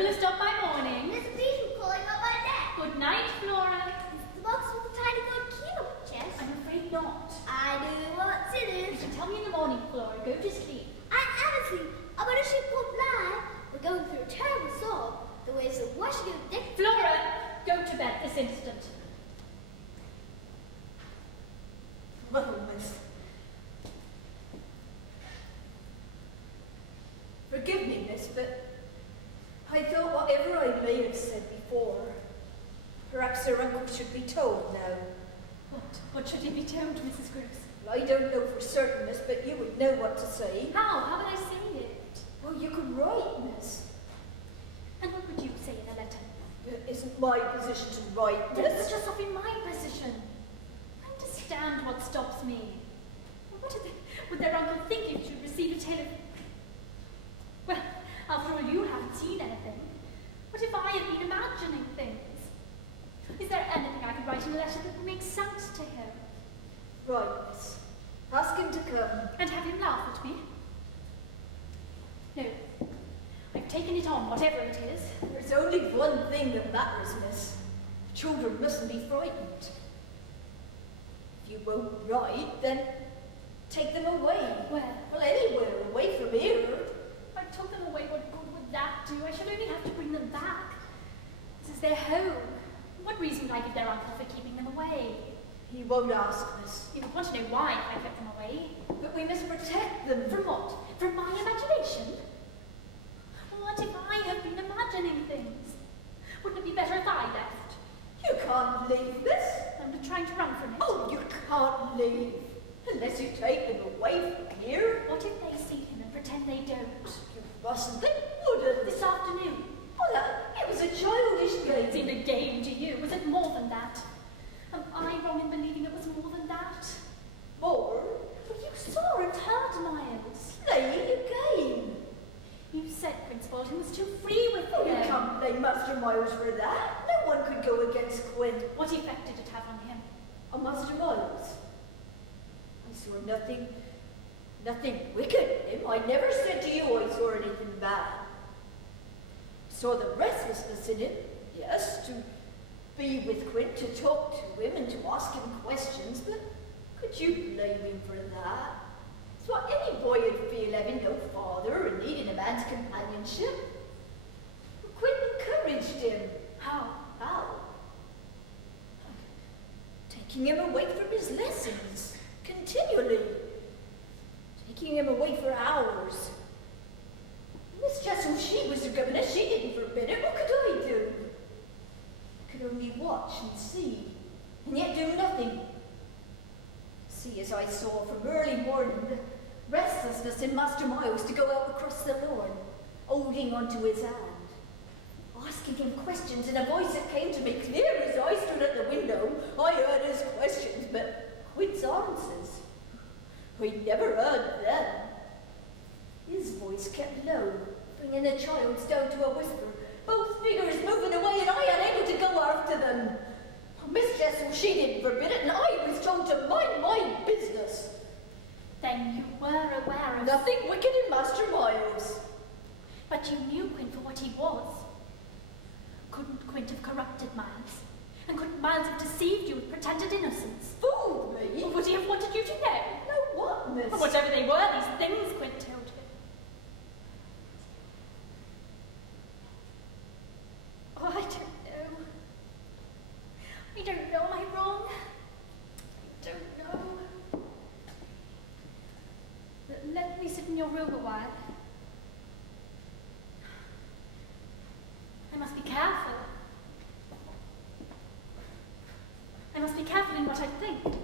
will have stopped by morning. There's a beetle crawling up my neck. Good night, Flora. The box with the tiny gold key on it, Jess. I'm afraid not. I do what to do. You can tell me in the morning, Flora. Go to sleep. I am asleep. I'm on a ship called Blythe. We're going through a terrible storm. The waves are washing over the deck. Flora, go to bed this instant. Well, miss. Forgive me, miss, but I thought whatever I may have said before, perhaps her uncle should be told now. What should he be told, Mrs. Groves? Well, I don't know for certain, miss, but you would know what to say. How would I say it? Well, you could write, miss. And what would you say in a letter? It isn't my position to write, Then miss. put yourself in my position. Understand what stops me. Would their uncle think if you should receive a tale of... Well, after all, you haven't seen anything. What if I have been imagining things? Is there anything I could write in a letter that would make sense to him? Right, miss. Ask him to come. And have him laugh at me? No. I've taken it on, whatever it is. There's only one thing that matters, miss. Children mustn't be frightened. If you won't write, then take them away. Where? Well, anywhere, away from here. If I took them away, what good would that do? I should only have to bring them back. This is their home. What reason would I give their uncle for keeping them away? He won't ask, miss. You would want to know why I kept them away. But we must protect them. From what? From my imagination? What if I have been imagining things? Wouldn't it be better if I left? You can't leave, miss. I'm trying to run from it. Oh, you can't leave. Unless you take them away from here. What if they see him and pretend they don't? You mustn't. They wouldn't. This afternoon. Well, it was a childish It seemed game. a game to you. Was it more than that? Am I wrong in believing it was more than that? More? Well, you saw and heard, Miles. Play a game. You said Prince Bolton was too free with Oh, you him. can't blame Master Miles for that. No one could go against Quinn. What effect did it have on him? On Master Miles? I saw nothing wicked in him. I never said to you I saw anything bad. I saw the restlessness in him, yes, to be with Quinn, to talk to him and to ask him questions, but could you blame him for that? It's what any boy would feel having no father and needing a man's companionship. Quinn encouraged him. How? How? Taking him away from his lessons, continually. Taking him away for hours. Miss Jessel, she was the governess, she didn't forbid it. What could I do? I could only watch and see, and yet do nothing. See, as I saw from early morning, the restlessness in Master Miles to go out across the lawn, holding onto his hand, asking him questions in a voice that came to me clear as I stood at the window. I heard his questions, but Quinn's answers, I'd never heard them. His voice kept low, bringing the child's down to a whisper, both figures moving away and I unable to go after them. Miss Jessel, she didn't forbid it, and I was told to mind my business. Then you were aware of... Nothing wicked in Master Miles. But you knew Quint for what he was. Couldn't Quint have corrupted Miles? And couldn't Miles have deceived you with pretended innocence? Fooled me? Or would he have wanted you to know? No, what, miss? Or whatever they were, these things Quint told him. Oh, I don't know. I don't know. Am I wrong? I don't know. Let me sit in your room a while. I must be careful. I must be careful in what I think.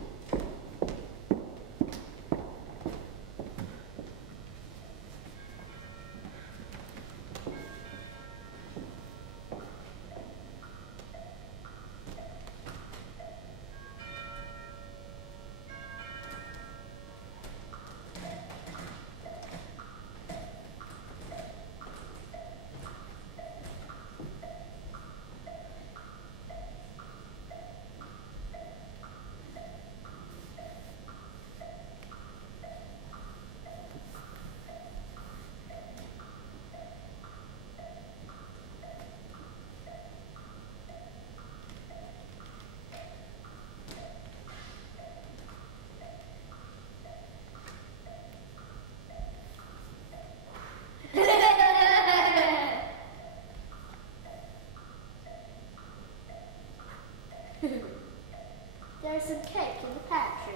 some cake in the pantry.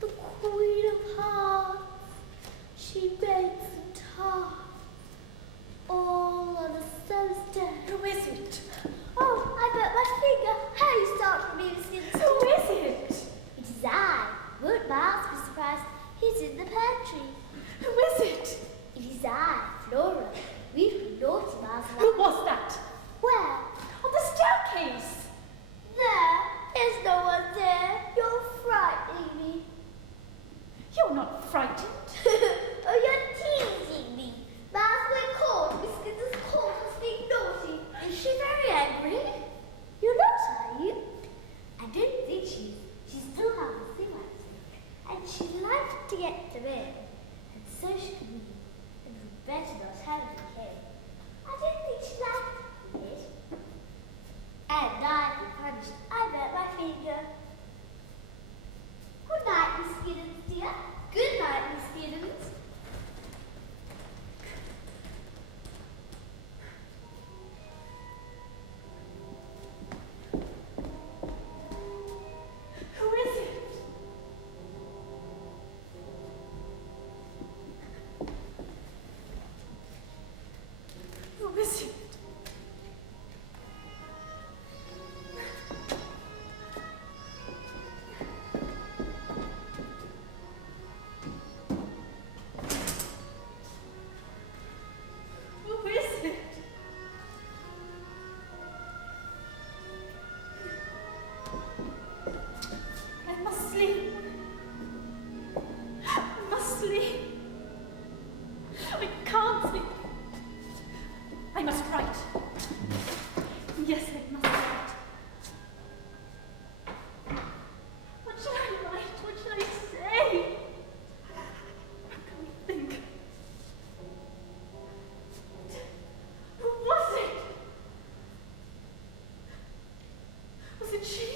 The Queen of Hearts, she bakes and tarts, all on a Thursday. Who is it? Oh, I burnt my finger. How you startled me, Miss Gildersleeve. Who is it? It is I. Won't Miles be surprised? He's in the pantry. Who is it? It is I, Flora. We've naughty Miles. Who was that? Where? On the staircase. There's no one there. You're frightening me. You're not frightened. Oh, you're teasing me. Miles, we're caught. Miss Giddens caught us being naughty. Is she very angry? You're not, are you? I don't think she is. She still has a thing, I think. And she'd like to get to bed. And so she could leave. And we'd better not have it again. I don't think she liked it. And I've been punished. I burnt my finger. Good night, Miss Giddens, dear. Good night, Miss Giddens. Who is it? Who is it? Who is it? I must sleep. I must sleep. I can't sleep. I must write. Yes, I must write. What should I write? What should I say? I can't think. Who was it? Was it she?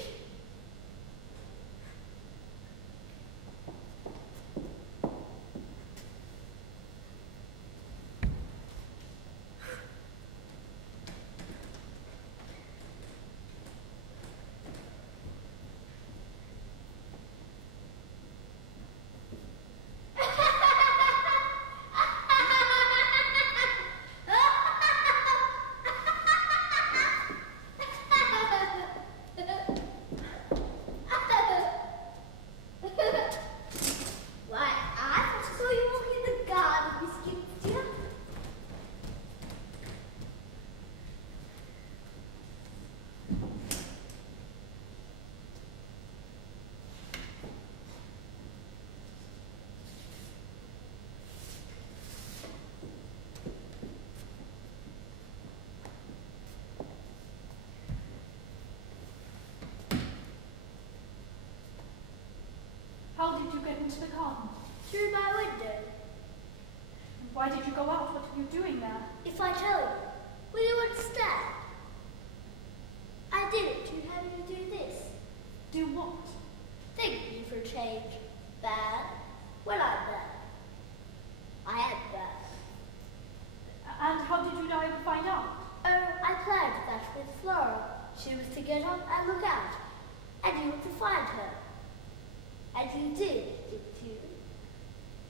Why, I thought I saw you walking in the garden, Miss Giddens, dear. How did you get into the garden? Through my window. And why did you go out? What are you doing there? If I tell you, will you understand? I did it to have you do this. Do what? Think me for a change. Bad? Well, I'm bad. I am bad. And how did you know I would find out? Oh, I planned that with Flora. She was to get up and look out, and you were to find her. And you did, didn't you?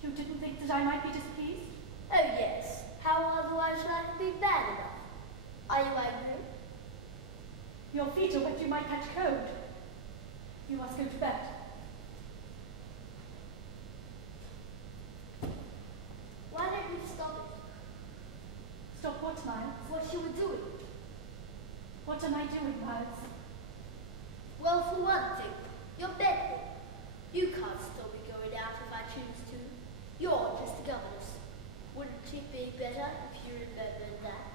You didn't think that I might be displeased? Oh, yes. How otherwise should I have been bad enough? Are you angry? Your feet are wet, you might catch cold. You must go to bed. Why don't you stop it? Stop what, Miles? What you were doing? What am I doing, Miles? Well, for one thing, you're bedroom. You can't stop me going out if I choose to. You're just a governess. Wouldn't it be better if you remembered that?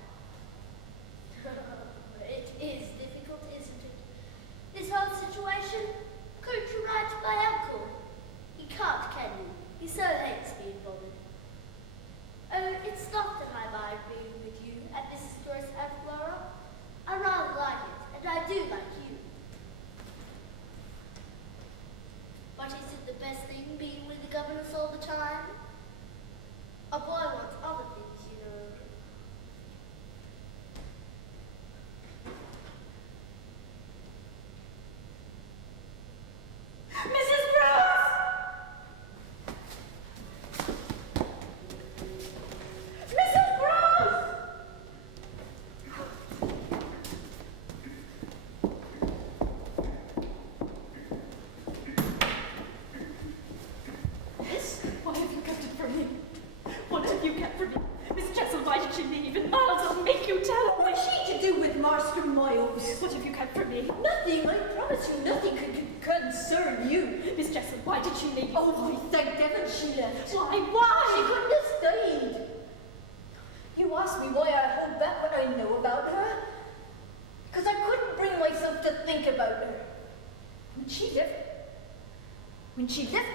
the best thing being with the governess all the time? A boy wants other things, you know. Mrs. Gross! Mrs. Gross! Yes? Why have you kept it from me? What have you kept from me? Miss Jessel, why did she leave? And Miles, I'll make you tell. What has she to do with Master Miles? What have you kept from me? Nothing, I promise you, nothing could concern you. Miss Jessel, why did she leave? Oh, I thank heaven she left. Why? She Why? couldn't have stayed. You ask me why I hold back what I know about her? Because I couldn't bring myself to think about her. When she left,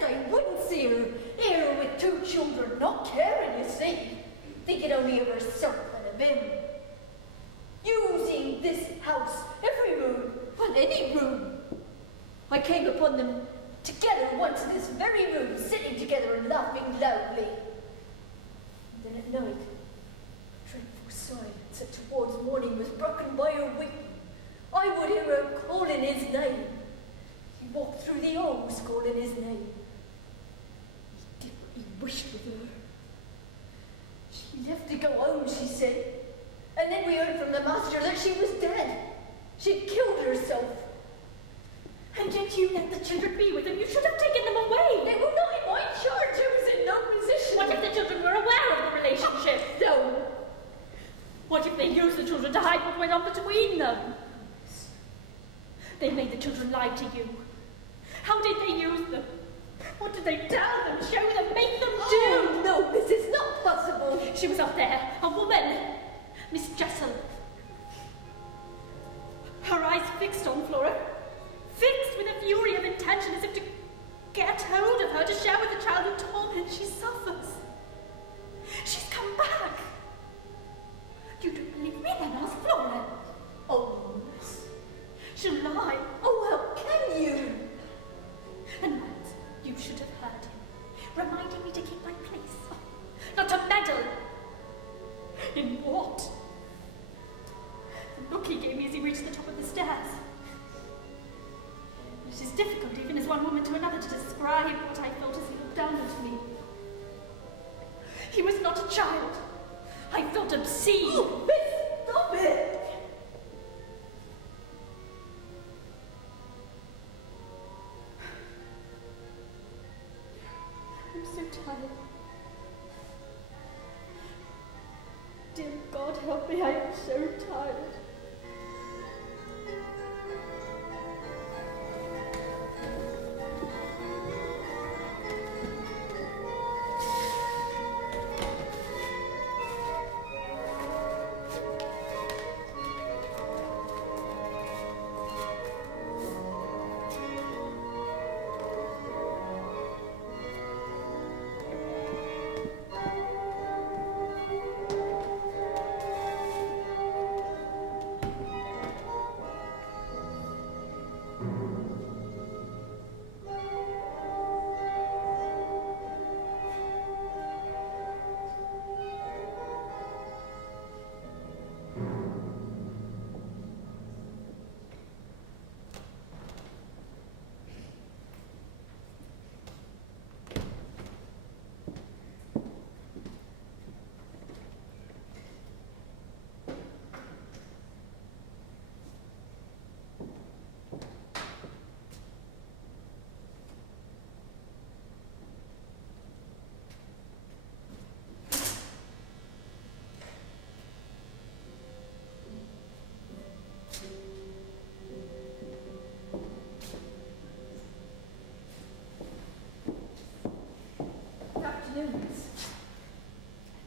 I wouldn't see her here with 2 children, not caring, you see. Thinking only of herself and of him. Using this house, every room, well, any room. I came upon them together once in this very room, sitting together and laughing loudly. And then at night, dreadful silence that towards morning was broken by her weeping. I would hear her calling his name. He walked through the halls calling his name. He did what he wished with her. She left to go home, she said. And then we heard from the master that she was dead. She'd killed herself. And yet you let the children be with him. You should have taken them away. They were not in my charge. I was in no position. What if the children were aware of the relationship? No. What if they used the children to hide what went on between them? They made the children lie to you. How did they use them? What did they tell them, show them, make them do? Oh, no, this is not possible. She was up there, a woman, Miss Jessel. Her eyes fixed on Flora, fixed with a fury of intention as if to get hold of her, to share with the child who torment she suffers. She's come back. You don't believe me then, ask Flora. Oh, miss. She'll lie. Oh, how can you? And Miles, you should have heard him, reminding me to keep my place, not to meddle. In what? The look he gave me as he reached the top of the stairs. It is difficult, even as one woman to another, to describe what I felt as he looked down at me. He was not a child. I felt obscene. Oh, miss, stop it. I'm so tired. Dear God, help me, I am so tired.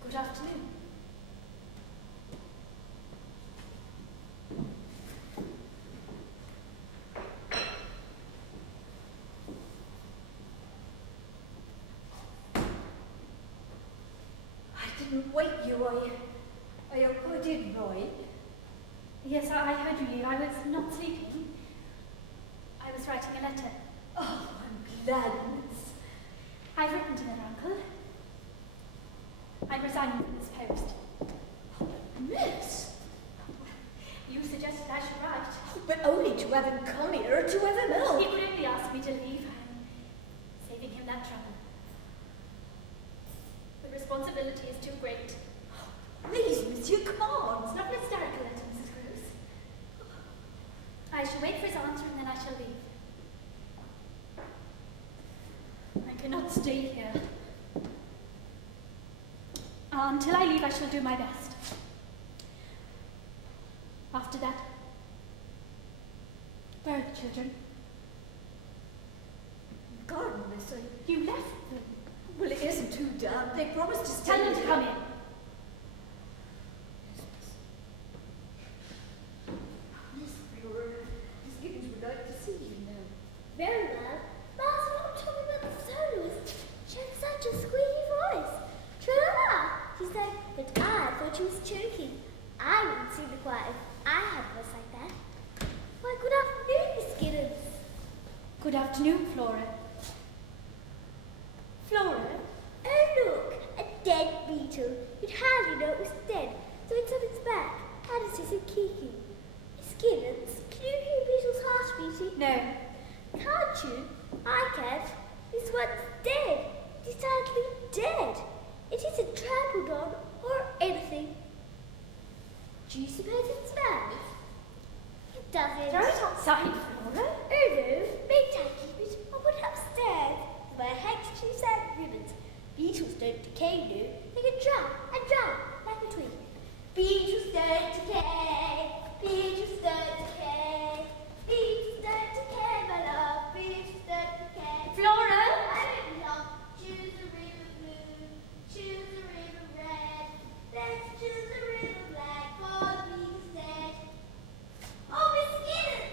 Good afternoon. I didn't wake you, I hope I did right. Yes, I heard you leave. I was not sleeping. I was writing a letter. Oh, I'm glad, miss. I've written to their uncle. I'm resigning from this post. Miss, You suggested I should write. but only to have him come here to have him He out. would only ask me to leave. I'm saving him that trouble. The responsibility is too great. Please, Monsieur, come It's on. not an hysterical letter, Mrs. Groves. I shall wait for his answer and then I shall leave. I cannot stay here. Until I leave, I shall do my best. After that, where are the children? Garden, Miss, You left them. well, it isn't too damp. They promised to stay. Tell them to come in. Miss Flora, Miss Gibbons would like to see you now. Very well. Master, what told me about the soloist? She had such a squeaky voice. Tra-la-la! She said, but I thought she was choking. I wouldn't sing the choir if I had a voice like that. Why, good afternoon, Miss Giddens. Good afternoon, Flora. Flora? Oh, look, a dead beetle. You'd hardly know it was dead, so it's on its back, and it isn't kicking. Miss Giddens, can you hear a beetle's heart beating? No. Can't you? I can't. This one's dead. Decidedly dead. It isn't trampled on or anything. Do you suppose it smells? It doesn't. Throw it outside, Flora. Oh no, maybe I keep it. I'll put it upstairs. My handkerchiefs and ribbons. Beetles don't decay, no. They can dry like a twig. Beetles don't decay. Beetles don't decay. Beetles don't decay, my love. Beetles don't decay. Flora? I don't love. Choose a river blue. Choose a river red. Let's choose a river black for the beetles dead. Oh, Miss Giddens!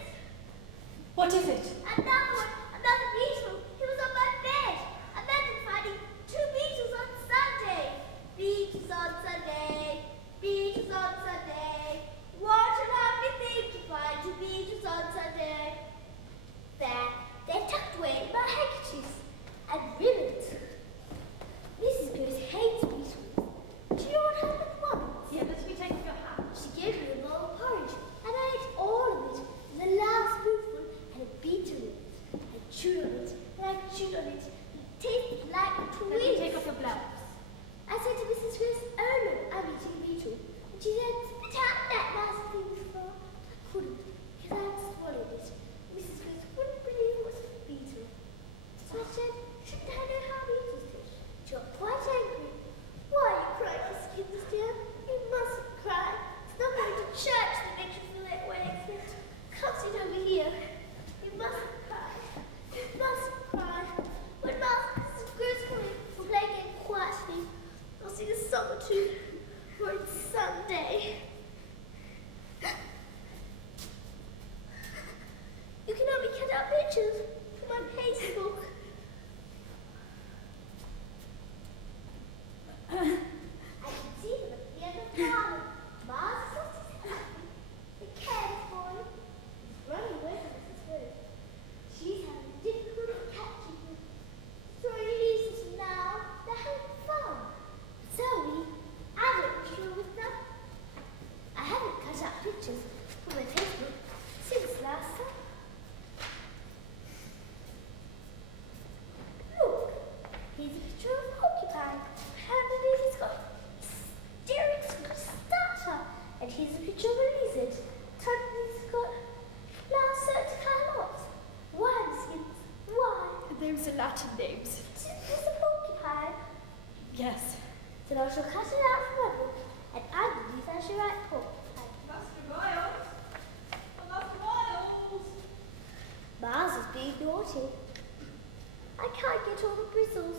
What is it? Another one, another beetle. He was on my bed. Imagine finding two beetles on Sunday. Beetles on Sunday. Beetles on Sunday. What a lovely thing to find two beetles on Sunday. There, they're tucked away in my handkerchiefs and ribbons. Mrs. Goose hates beetles. Do you know what happened once? Yeah, let me take off your hat. She gave me a bowl of porridge, and I ate all of it, and the last spoonful had a beetle in it. I chewed on it, and I chewed on it, and it tasted like a Let me twig. take off your blouse. I said to Mrs. Grace, oh no, I'm eating a beetle. And she said, spit out that nasty thing before. I couldn't, because I had swallowed it. Mrs. Grace wouldn't believe it was a beetle. So I said, shouldn't I know how beetles taste? She got quite angry. Why are you crying, Miss Gibbons, dear? You mustn't cry. It's not going to church that makes you feel that way, except come sit over here. You mustn't cry. You mustn't cry. When Master Goose come in, we'll play again quietly. I'll sing a song or two, for it's Sunday. You can help me cut out pictures for my paste book. I can see them at the end of the garden. Mars is happy. The careless boy is running away from Mrs. Bird. She's having difficulty catching him. So he leaves us now. They're having fun. So I don't chill with them. I haven't cut out pictures for my Facebook since last summer. Look, here's a picture of Porcupine. I believe he's got steering for a starter. And here's a picture of a lizard. Tony's got lancet carrots. Why, Skins? Why? Those are Latin names. It's a porcupine. Yes. So I shall cut it out from my book, and I believe I shall write porcupine. Master Miles! Oh, Master Miles! Mars is being naughty. I can't get all the bristles.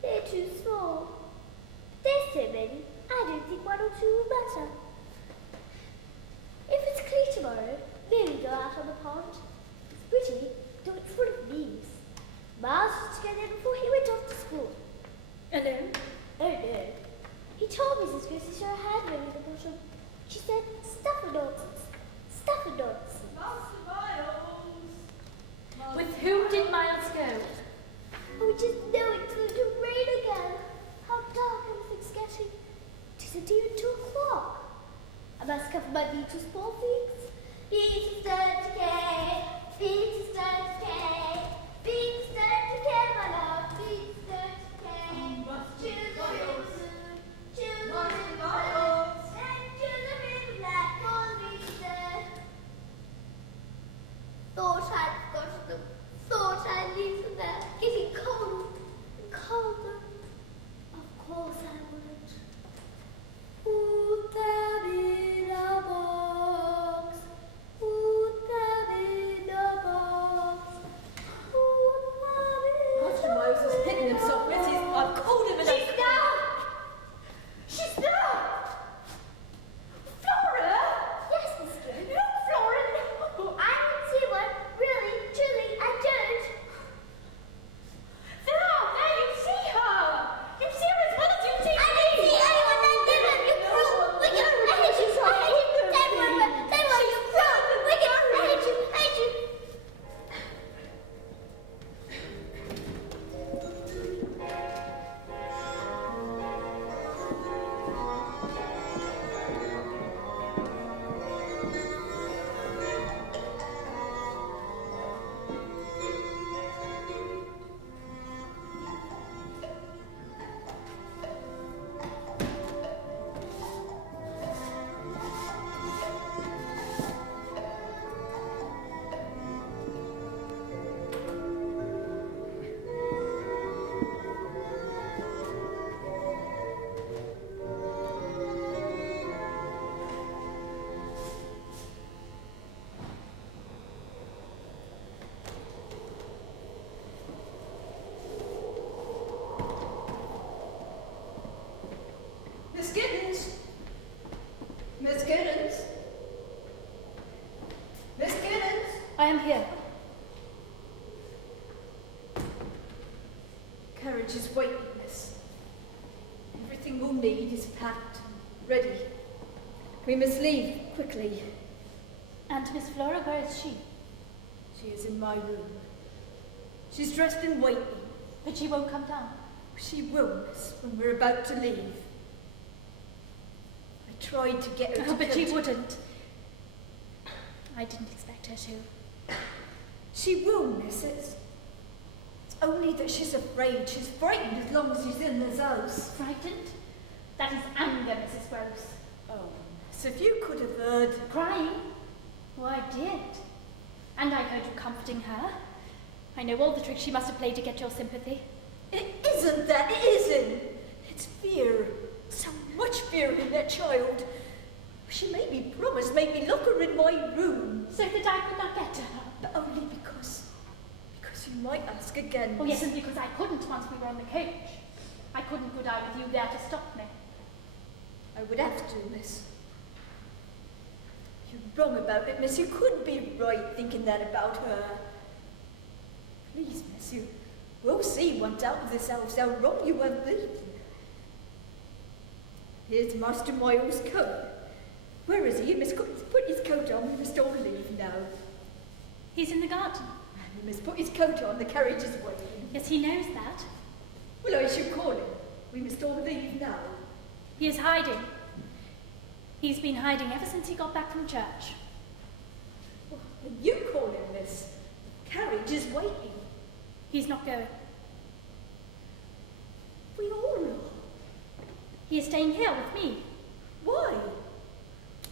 They're too small. There's so many, I don't think one or two will matter. If it's clear tomorrow, maybe go out on the pond. It's pretty, though it's full of leaves. Mars used to go there before he went off to school. Alone? Oh no. He told Mrs. Goose to show her handwriting in the bottom. She said, stuff and nonsense. Stuff and nonsense. Master Miles! With whom did Miles go? Oh, just know it's the to small things. Being stirred decay, being stirred decay, being stirred decay, my love, being stirred decay. Choose the river, choose the river, and choose the river black for reason. Thought I'd got them, thought I'd leave them there, getting colder and colder. Of course I wouldn't. Put them in a box. Put them in a box. Put them in Master a Miles is hitting himself with his... I'm colder than She's there! She's there! Flora! Yes, Miss Gibbs. No, Flora, no! I didn't see one. Really, truly, I don't. There, you see her! You see her as well as you see I didn't see anyone that did it. You cruel, wicked, I hate you. I hate you. Stay where you cruel, wicked, I hate you. I hate you. Miss Giddens! Miss Giddens! Miss Giddens! I am here. Carriage is waiting, miss. Everything we'll need is packed and ready. We must leave quickly. And Miss Flora, where is she? She is in my room. She's dressed and waiting. But she won't come down. She will, miss, when we're about to leave. I tried to get her to Oh, but she come to- wouldn't. I didn't expect her to. She will, miss. It's only that she's afraid. She's frightened as long as she's in this house. Frightened? That is anger, Mrs. Gross. Oh, miss, if you could have heard... Crying? Oh, I did. And I heard you comforting her. I know all the tricks she must have played to get your sympathy. It isn't that, it isn't. It's fear. So much fear in that child. She made me promise, made me lock her in my room. So that I could not get to her. But only because you might ask again. Oh, yes, and because I couldn't once we were on the coach. I couldn't go down with you there to stop me. I would have to, miss. You're wrong about it, miss. You couldn't be right thinking that about her. Please, miss, you will see once out of this house how wrong you have been. Here's Master Miles' coat. Where is he? You must put his coat on. We must all leave now. He's in the garden. You must put his coat on. The carriage is waiting. Yes, he knows that. Well, I should call him. We must all leave now. He is hiding. He's been hiding ever since he got back from church. Well, you call him, miss. The carriage is waiting. He's not going. We all are. He is staying here with me. Why?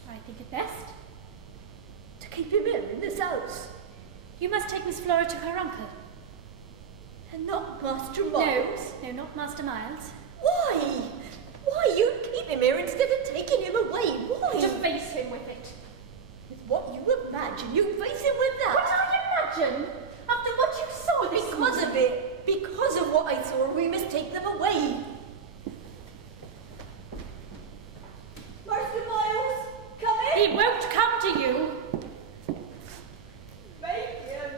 I think it best. To keep him here in this house. You must take Miss Flora to her uncle. And not Master Miles. No, not Master Miles. Why? Why? You'd keep him here instead of taking him away. Why? To face him with it. With what you imagine, you face him with that. What did I imagine? After what you saw this Because of it. Because of what I saw, we must take them away. Master Miles, come in. He won't come to you. Make him.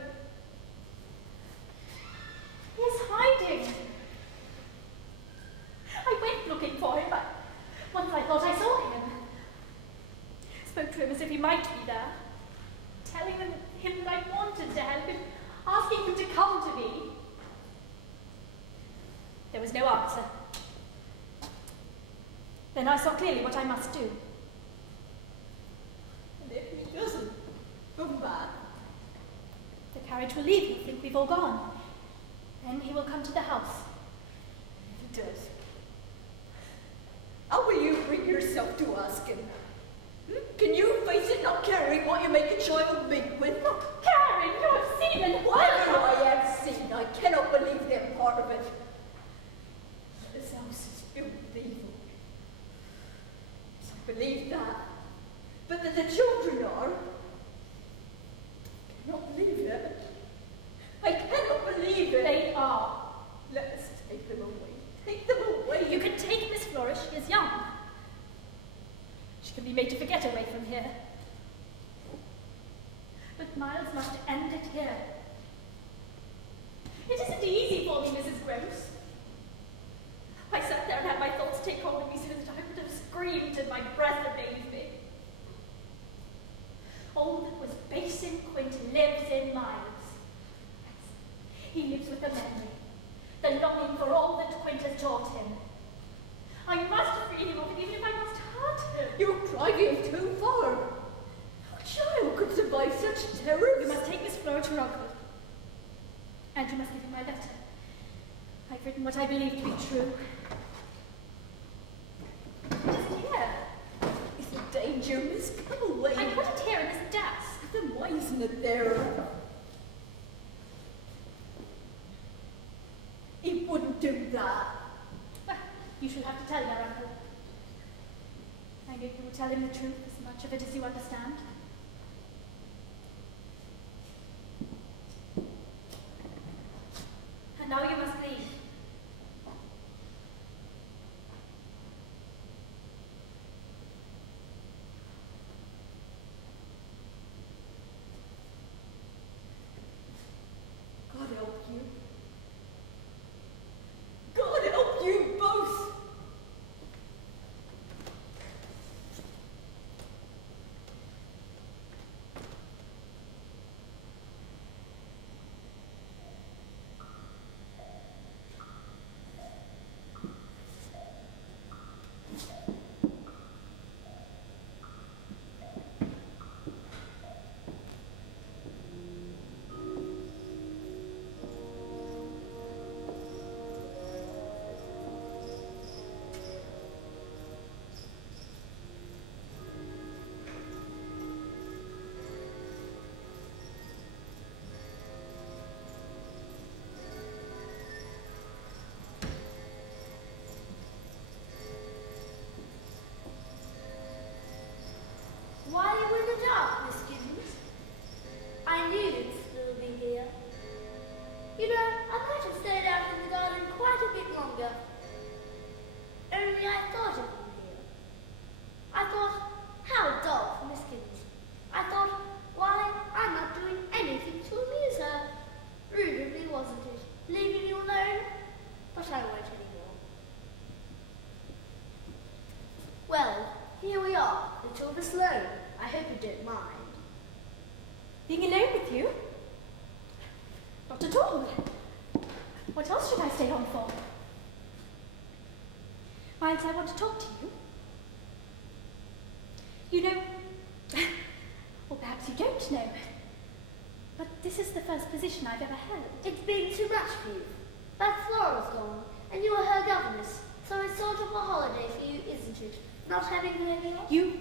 He's hiding. I went looking for him, but once I thought I saw him. Spoke to him as if he might be there. Telling him that I wanted to help him, asking him to come to me. There was no answer. Then I saw clearly what I must do. Come back. The carriage will leave. He'll think we've all gone. Then he will come to the house. He does. How will you bring yourself to ask him? Can you face it not caring what you make a child meet with? Karen, you have seen and Whatever I have seen, I cannot believe they're part of it. This house is filled with evil. Yes, I believe that. But that the children are. I cannot believe that. I cannot believe it. They are. Let us take them away. Take them away. You can take Miss Flourish. She is young. She can be made to forget away from here. But Miles must end it here. It isn't easy for me, Mrs. Gross. I sat there and had my thoughts take hold of me so that I would have screamed and my breath had made me. All that was base in Quint lives in Miles. Yes, he lives with the memory, the longing for all that Quint has taught him. I must free him of it, even if I must hurt him. You're driving too far. No child could survive such terrors. You must take Miss Flora to Rockwood. And you must give him my letter. I've written what I believe to be true. Just here. Is it danger, Miss? Come away. I put it here in this desk. Then why isn't it there? He wouldn't do that. Well, you shall have to tell your uncle. I hope you will tell him the truth, as much of it as you understand. And now you must leave. God help you. God help you both. Why are you in the dark, Miss Gibbons? I knew you'd still be here. You know, I might have stayed out in the garden quite a bit longer. Only I thought of you here. I thought, how dull for Miss Gibbons. I thought, why, I'm not doing anything to amuse her. Rude of me, wasn't it? Leaving you alone? But I won't anymore. Well, here we are, the two of us alone. I hope you don't mind. Being alone with you? Not at all. What else should I stay on for? Miles, I want to talk to you. You know, or perhaps you don't know, but this is the first position I've ever held. It's been too much for you. But Flora's gone, and you are her governess, so it's sort of a holiday for you, isn't it? Not having her anymore? You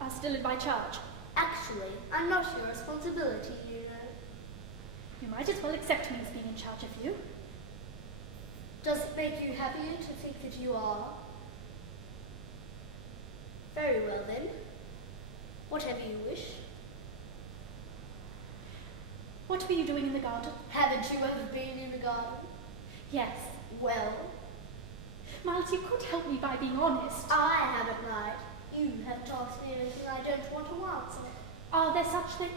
are still in my charge. Actually, I'm not your responsibility, you know. You might as well accept me as being in charge of you. Does it make you happier to think that you are? Very well then. Whatever you wish. What were you doing in the garden? Haven't you ever been in the garden? Yes. Well, Miles, you could help me by being honest. I haven't lied. You have asked me anything I don't want to answer. Are there such things?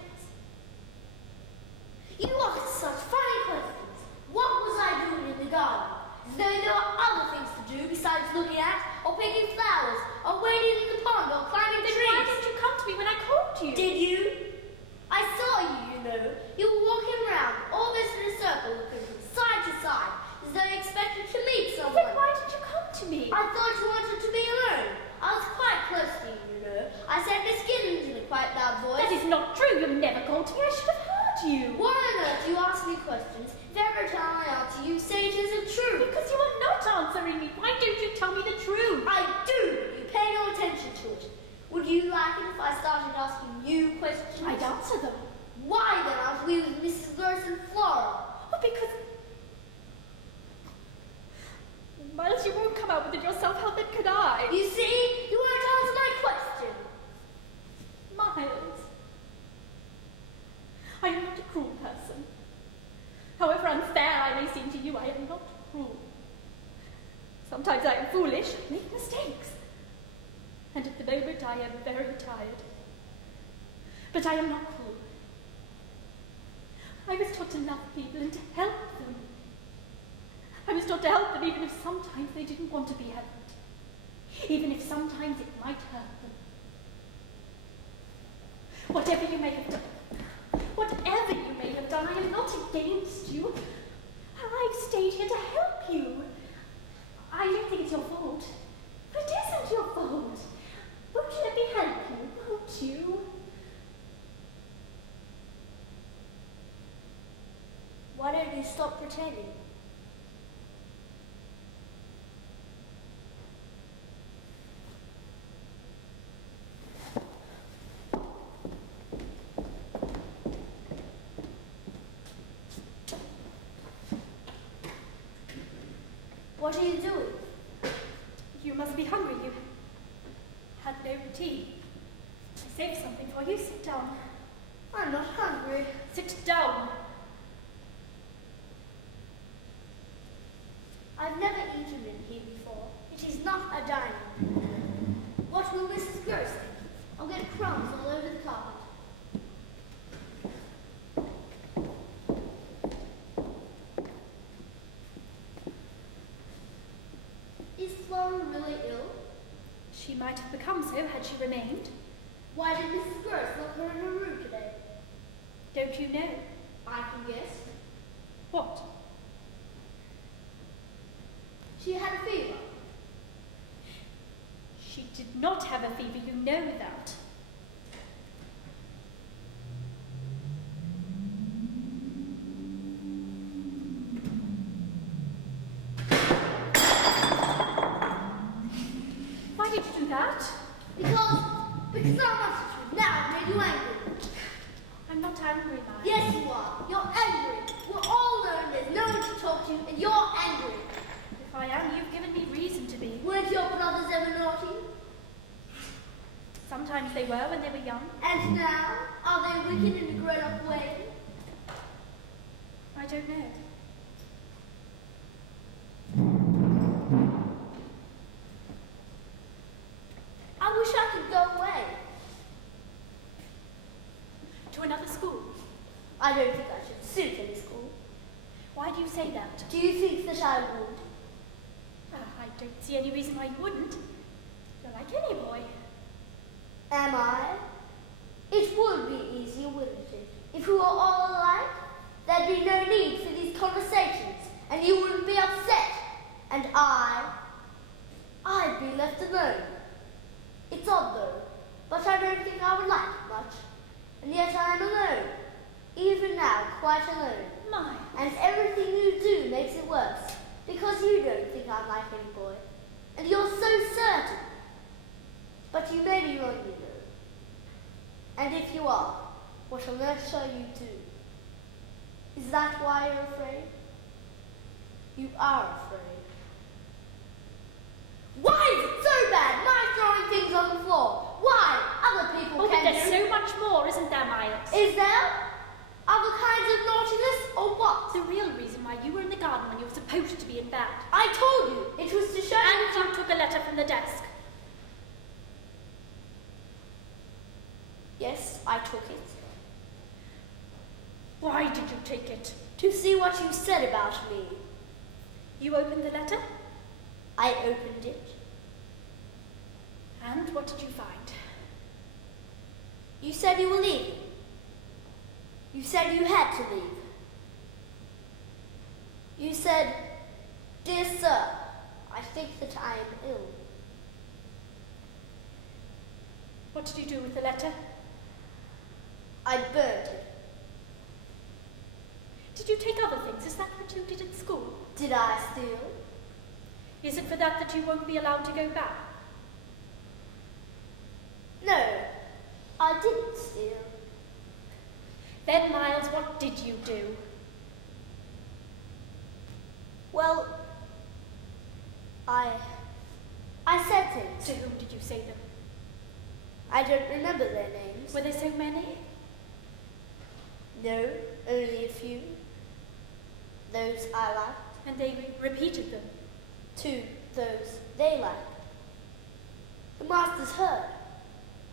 You ask such funny questions. What was I doing in the garden? As though there were other things to do besides looking at, or picking flowers, or wading in the pond, or climbing Then trees. why didn't you come to me when I called you? Did you? I saw you, you know. You were walking around, almost in a circle, looking from side to side, as though you expected to meet someone. Then why did you come to me? I thought you wanted to be alone. I was quite close to you, you know. I said Miss Gibbons in a quite loud voice. That is not pestering me. Why don't you tell me the truth? I do, but you pay no attention to it. Would you like it if I started asking you questions? I'd answer them. Why then aren't we with Mrs. Gerson Flora? Oh, because... Miles, you won't come out with it yourself. How then could I? You see, you won't answer my question. Miles, I am not a cruel person. However unfair I may seem to you, I am not cruel. Sometimes I am foolish, make mistakes. And at the moment I am very tired. But I am not cruel. I was taught to love people and to help them. I was taught to help them even if sometimes they didn't want to be helped. Even if sometimes it might hurt them. Whatever you may have done, I am not against you. I've stayed here to help you. I don't think it's your fault. But it isn't your fault. Won't you let me help you? Won't you? Why don't you stop pretending? What are you doing? You must be hungry. You had no tea. I saved something for you. Sit down. I'm not hungry. Sit down. I've never eaten in here before. It is not a dining room. What will Mrs. Gross think? I'll get crumbs all over the carpet. Is Flora really ill? She might have become so had she remained. Why did Mrs. Gross lock her in her room today? Don't you know? I can guess. What? She had a fever. She did not have a fever, you know that. Why did you do that? Because I wanted to. Now it made you angry. I'm not angry, Maya. Yes, you are. You're angry. We're all learned there's no one to talk to, and you're angry. If I am, you've given me reason to be. Weren't your brothers ever naughty? Sometimes they were when they were young. And now, are they wicked in a grown-up way? I don't know. I wish I could go away. To another school. I don't think I should suit any school. Why do you say that? Do you think that I would? I don't see any reason why you wouldn't. You're like any boy. Am I? It would be easier, wouldn't it? If we were all alike, there'd be no need for these conversations, and you wouldn't be upset. And I'd be left alone. It's odd though, but I don't think I would like it much. And yet I am alone. Even now, quite alone. My. And everything you do makes it worse, because you don't think I'm like any boy. And you're so certain. But you may be wrong, you know. And if you are, what on earth shall you do? Is that why you're afraid? You are afraid. Why is it so bad, my throwing things on the floor? Why? Other people Oh, but can there's do. so much more, isn't there, Miles? Is there? Other kinds of naughtiness, or what? The real reason why you were in the garden when you were supposed to be in bed. I told you, it was to show And you. you took a letter from the desk. Yes, I took it. Why did you take it? To see what you said about me. You opened the letter? I opened it. And what did you find? You said you were leaving. You said you had to leave. You said, "Dear sir, I think that I am ill." What did you do with the letter? I burnt it. Did you take other things? Is that what you did at school? Did I steal? Is it for that you won't be allowed to go back? No, I didn't steal. Then, Miles, what did you do? Well, I said things. To whom did you say them? I don't remember their names. Were there so many? No, only a few. Those I liked. And they repeated them. To those they liked. The masters heard.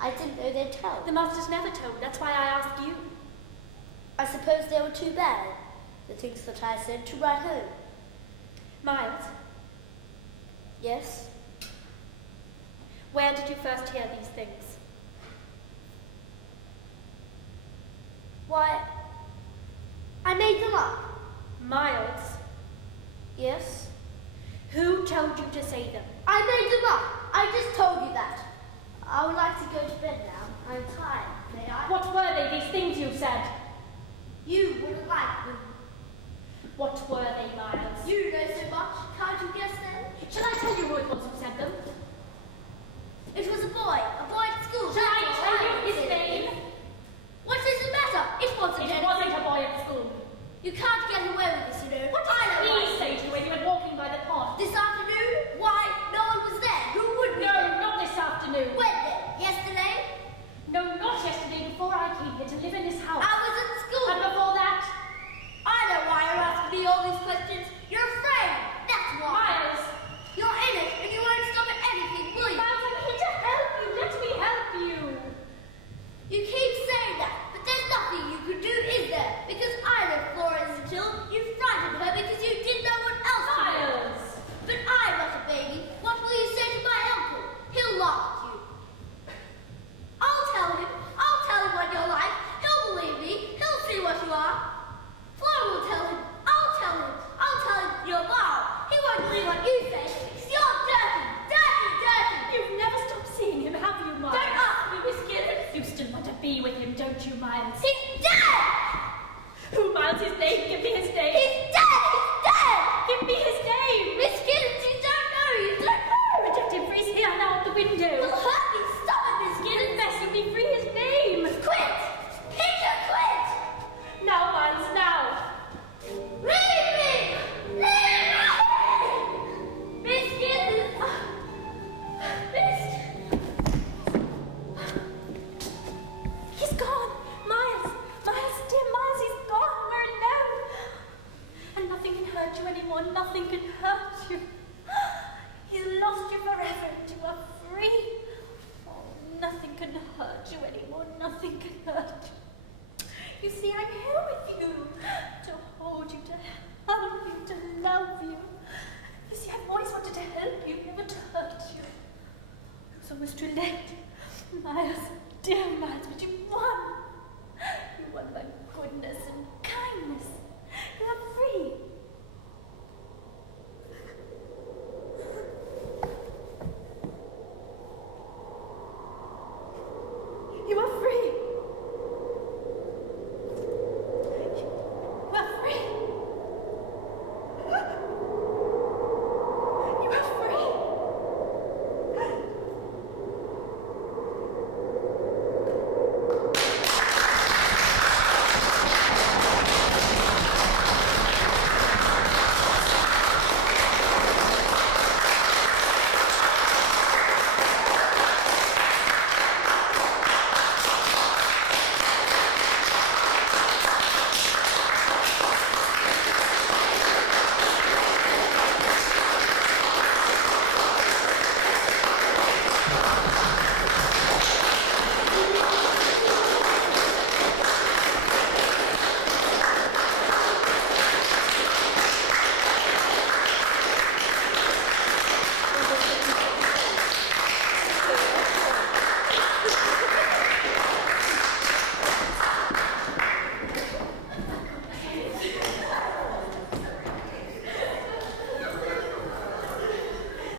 I didn't know they'd tell. The masters never told, that's why I asked you. I suppose they were too bad, the things that I said, to write home. Miles, Yes? where did you first hear these things? Why, I made them up. Miles, Yes? who told you to say them? I made them up. I just told you that. I would like to go to bed now. I'm tired. May I? What were they, these things you said? You wouldn't like them. What were they, Miles? You know so much. Can't you guess them? Shall I tell you who it was who said them? It was a boy at school. Shall I That's tell all you his did. name? What does it matter? It wasn't. It wasn't a boy at school. You can't get away with this, you know. What I did know he why. say to you when you were walking by the pond? This afternoon? Why, no one was there. Who would be? No, not this afternoon. When then? Yesterday? No, not yesterday, before I came here to live in this house. I was at school. And before that, I know why you're asking me all these questions. You're afraid. That's why. Miles. You're in it, and you won't stop at anything, will you? Miles, I'm here to help you. Let me help you. You keep saying that, but there's nothing you could do, is there? Because I know Florence until you frightened her because you didn't know what else to do. Miles. But I'm not a baby. What will you say to my uncle? He'll laugh at you. I'll tell him what you're like. He'll believe me. He'll see what you are. Flora will tell him. I'll tell him you're vile. He won't believe what you say. 'Cause you're dirty. Dirty, dirty. You've never stopped seeing him, have you, Miles? Don't ask me, Miss Gibbons. You still want to be with him, don't you, Miles? He's dead. Who, Miles? His name? Give me his name. He's dead. He's dead. Give me his name. Miss Gibbons, you don't know. You don't know. Detective, freeze here now at the window. You'll hurt me. Stop it, Miss Gibbons. Confess, you'll be free his name. Quit. Peter, quit. Now, Miles, now. Leave me. Leave me. Miss Gibbons. Miss. He's gone. Miles. Miles, dear Miles, he's gone. We're alone. And nothing can hurt you anymore. Nothing can hurt you. He's lost you forever and you are free. Oh, nothing can hurt you anymore. Nothing can hurt you. You see, I'm here with you to hold you, to help you, to love you. You see, I've always wanted to help you, never to hurt you. It was almost too late. Miles, dear Miles, but you won. You won, my goodness.